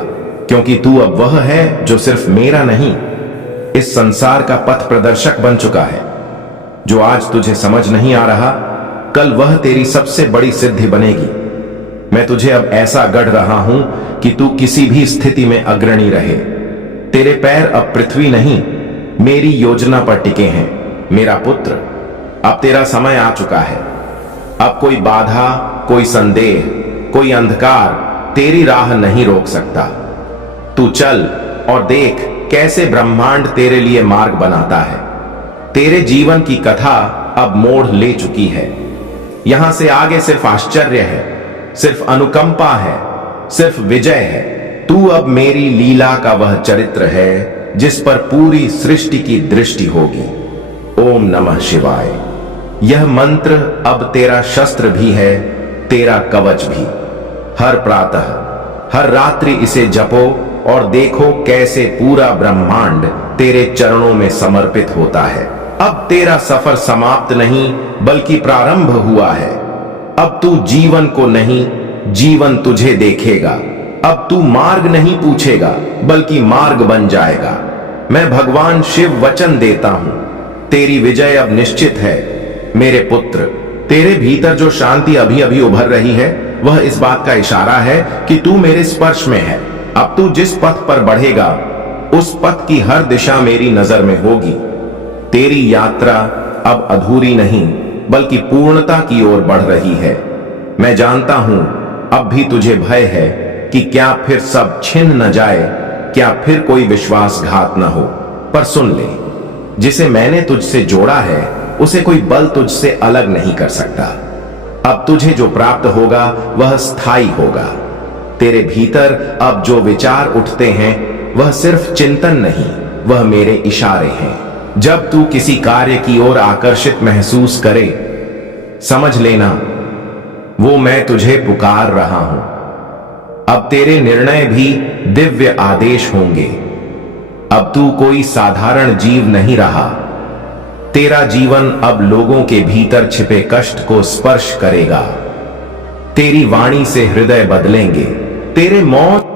क्योंकि तू अब वह है जो सिर्फ मेरा नहीं, इस संसार का पथ प्रदर्शक बन चुका है। जो आज तुझे समझ नहीं आ रहा, कल वह तेरी सबसे बड़ी सिद्धि बनेगी। मैं तुझे अब ऐसा गढ़ रहा हूं कि तू किसी भी स्थिति में अग्रणी रहे। तेरे पैर अब पृथ्वी नहीं, मेरी योजना पर टिके हैं। मेरा पुत्र, अब तेरा समय आ चुका है। अब कोई बाधा, कोई संदेह, कोई अंधकार तेरी राह नहीं रोक सकता। तू चल और देख कैसे ब्रह्मांड तेरे लिए मार्ग बनाता है। तेरे जीवन की कथा अब मोड़ ले चुकी है। यहां से आगे सिर्फ आश्चर्य है, सिर्फ अनुकंपा है, सिर्फ विजय है। तू अब मेरी लीला का वह चरित्र है जिस पर पूरी सृष्टि की दृष्टि होगी। ओम नमः शिवाय। यह मंत्र अब तेरा शस्त्र भी है, तेरा कवच भी। हर प्रातः, हर रात्रि इसे जपो और देखो कैसे पूरा ब्रह्मांड तेरे चरणों में समर्पित होता है। अब तेरा सफर समाप्त नहीं, बल्कि प्रारंभ हुआ है। अब तू जीवन को नहीं, जीवन तुझे देखेगा। अब तू मार्ग नहीं पूछेगा बल्कि मार्ग बन जाएगा। मैं भगवान शिव वचन देता हूं, तेरी विजय अब निश्चित है। मेरे पुत्र, तेरे भीतर जो शांति अभी अभी उभर रही है वह इस बात का इशारा है कि तू मेरे स्पर्श में है। अब तू जिस पथ पर बढ़ेगा उस पथ की हर दिशा मेरी नजर में होगी। तेरी यात्रा अब अधूरी नहीं बल्कि पूर्णता की ओर बढ़ रही है। मैं जानता हूं अब भी तुझे भय है कि क्या फिर सब छिन न जाए, क्या फिर कोई विश्वासघात न हो। पर सुन ले, जिसे मैंने तुझसे जोड़ा है उसे कोई बल तुझसे अलग नहीं कर सकता। अब तुझे जो प्राप्त होगा वह स्थायी होगा। तेरे भीतर अब जो विचार उठते हैं वह सिर्फ चिंतन नहीं, वह मेरे इशारे हैं। जब तू किसी कार्य की ओर आकर्षित महसूस करे, समझ लेना वो मैं तुझे पुकार रहा हूं। अब तेरे निर्णय भी दिव्य आदेश होंगे। अब तू कोई साधारण जीव नहीं रहा। तेरा जीवन अब लोगों के भीतर छिपे कष्ट को स्पर्श करेगा। तेरी वाणी से हृदय बदलेंगे। तेरे मौत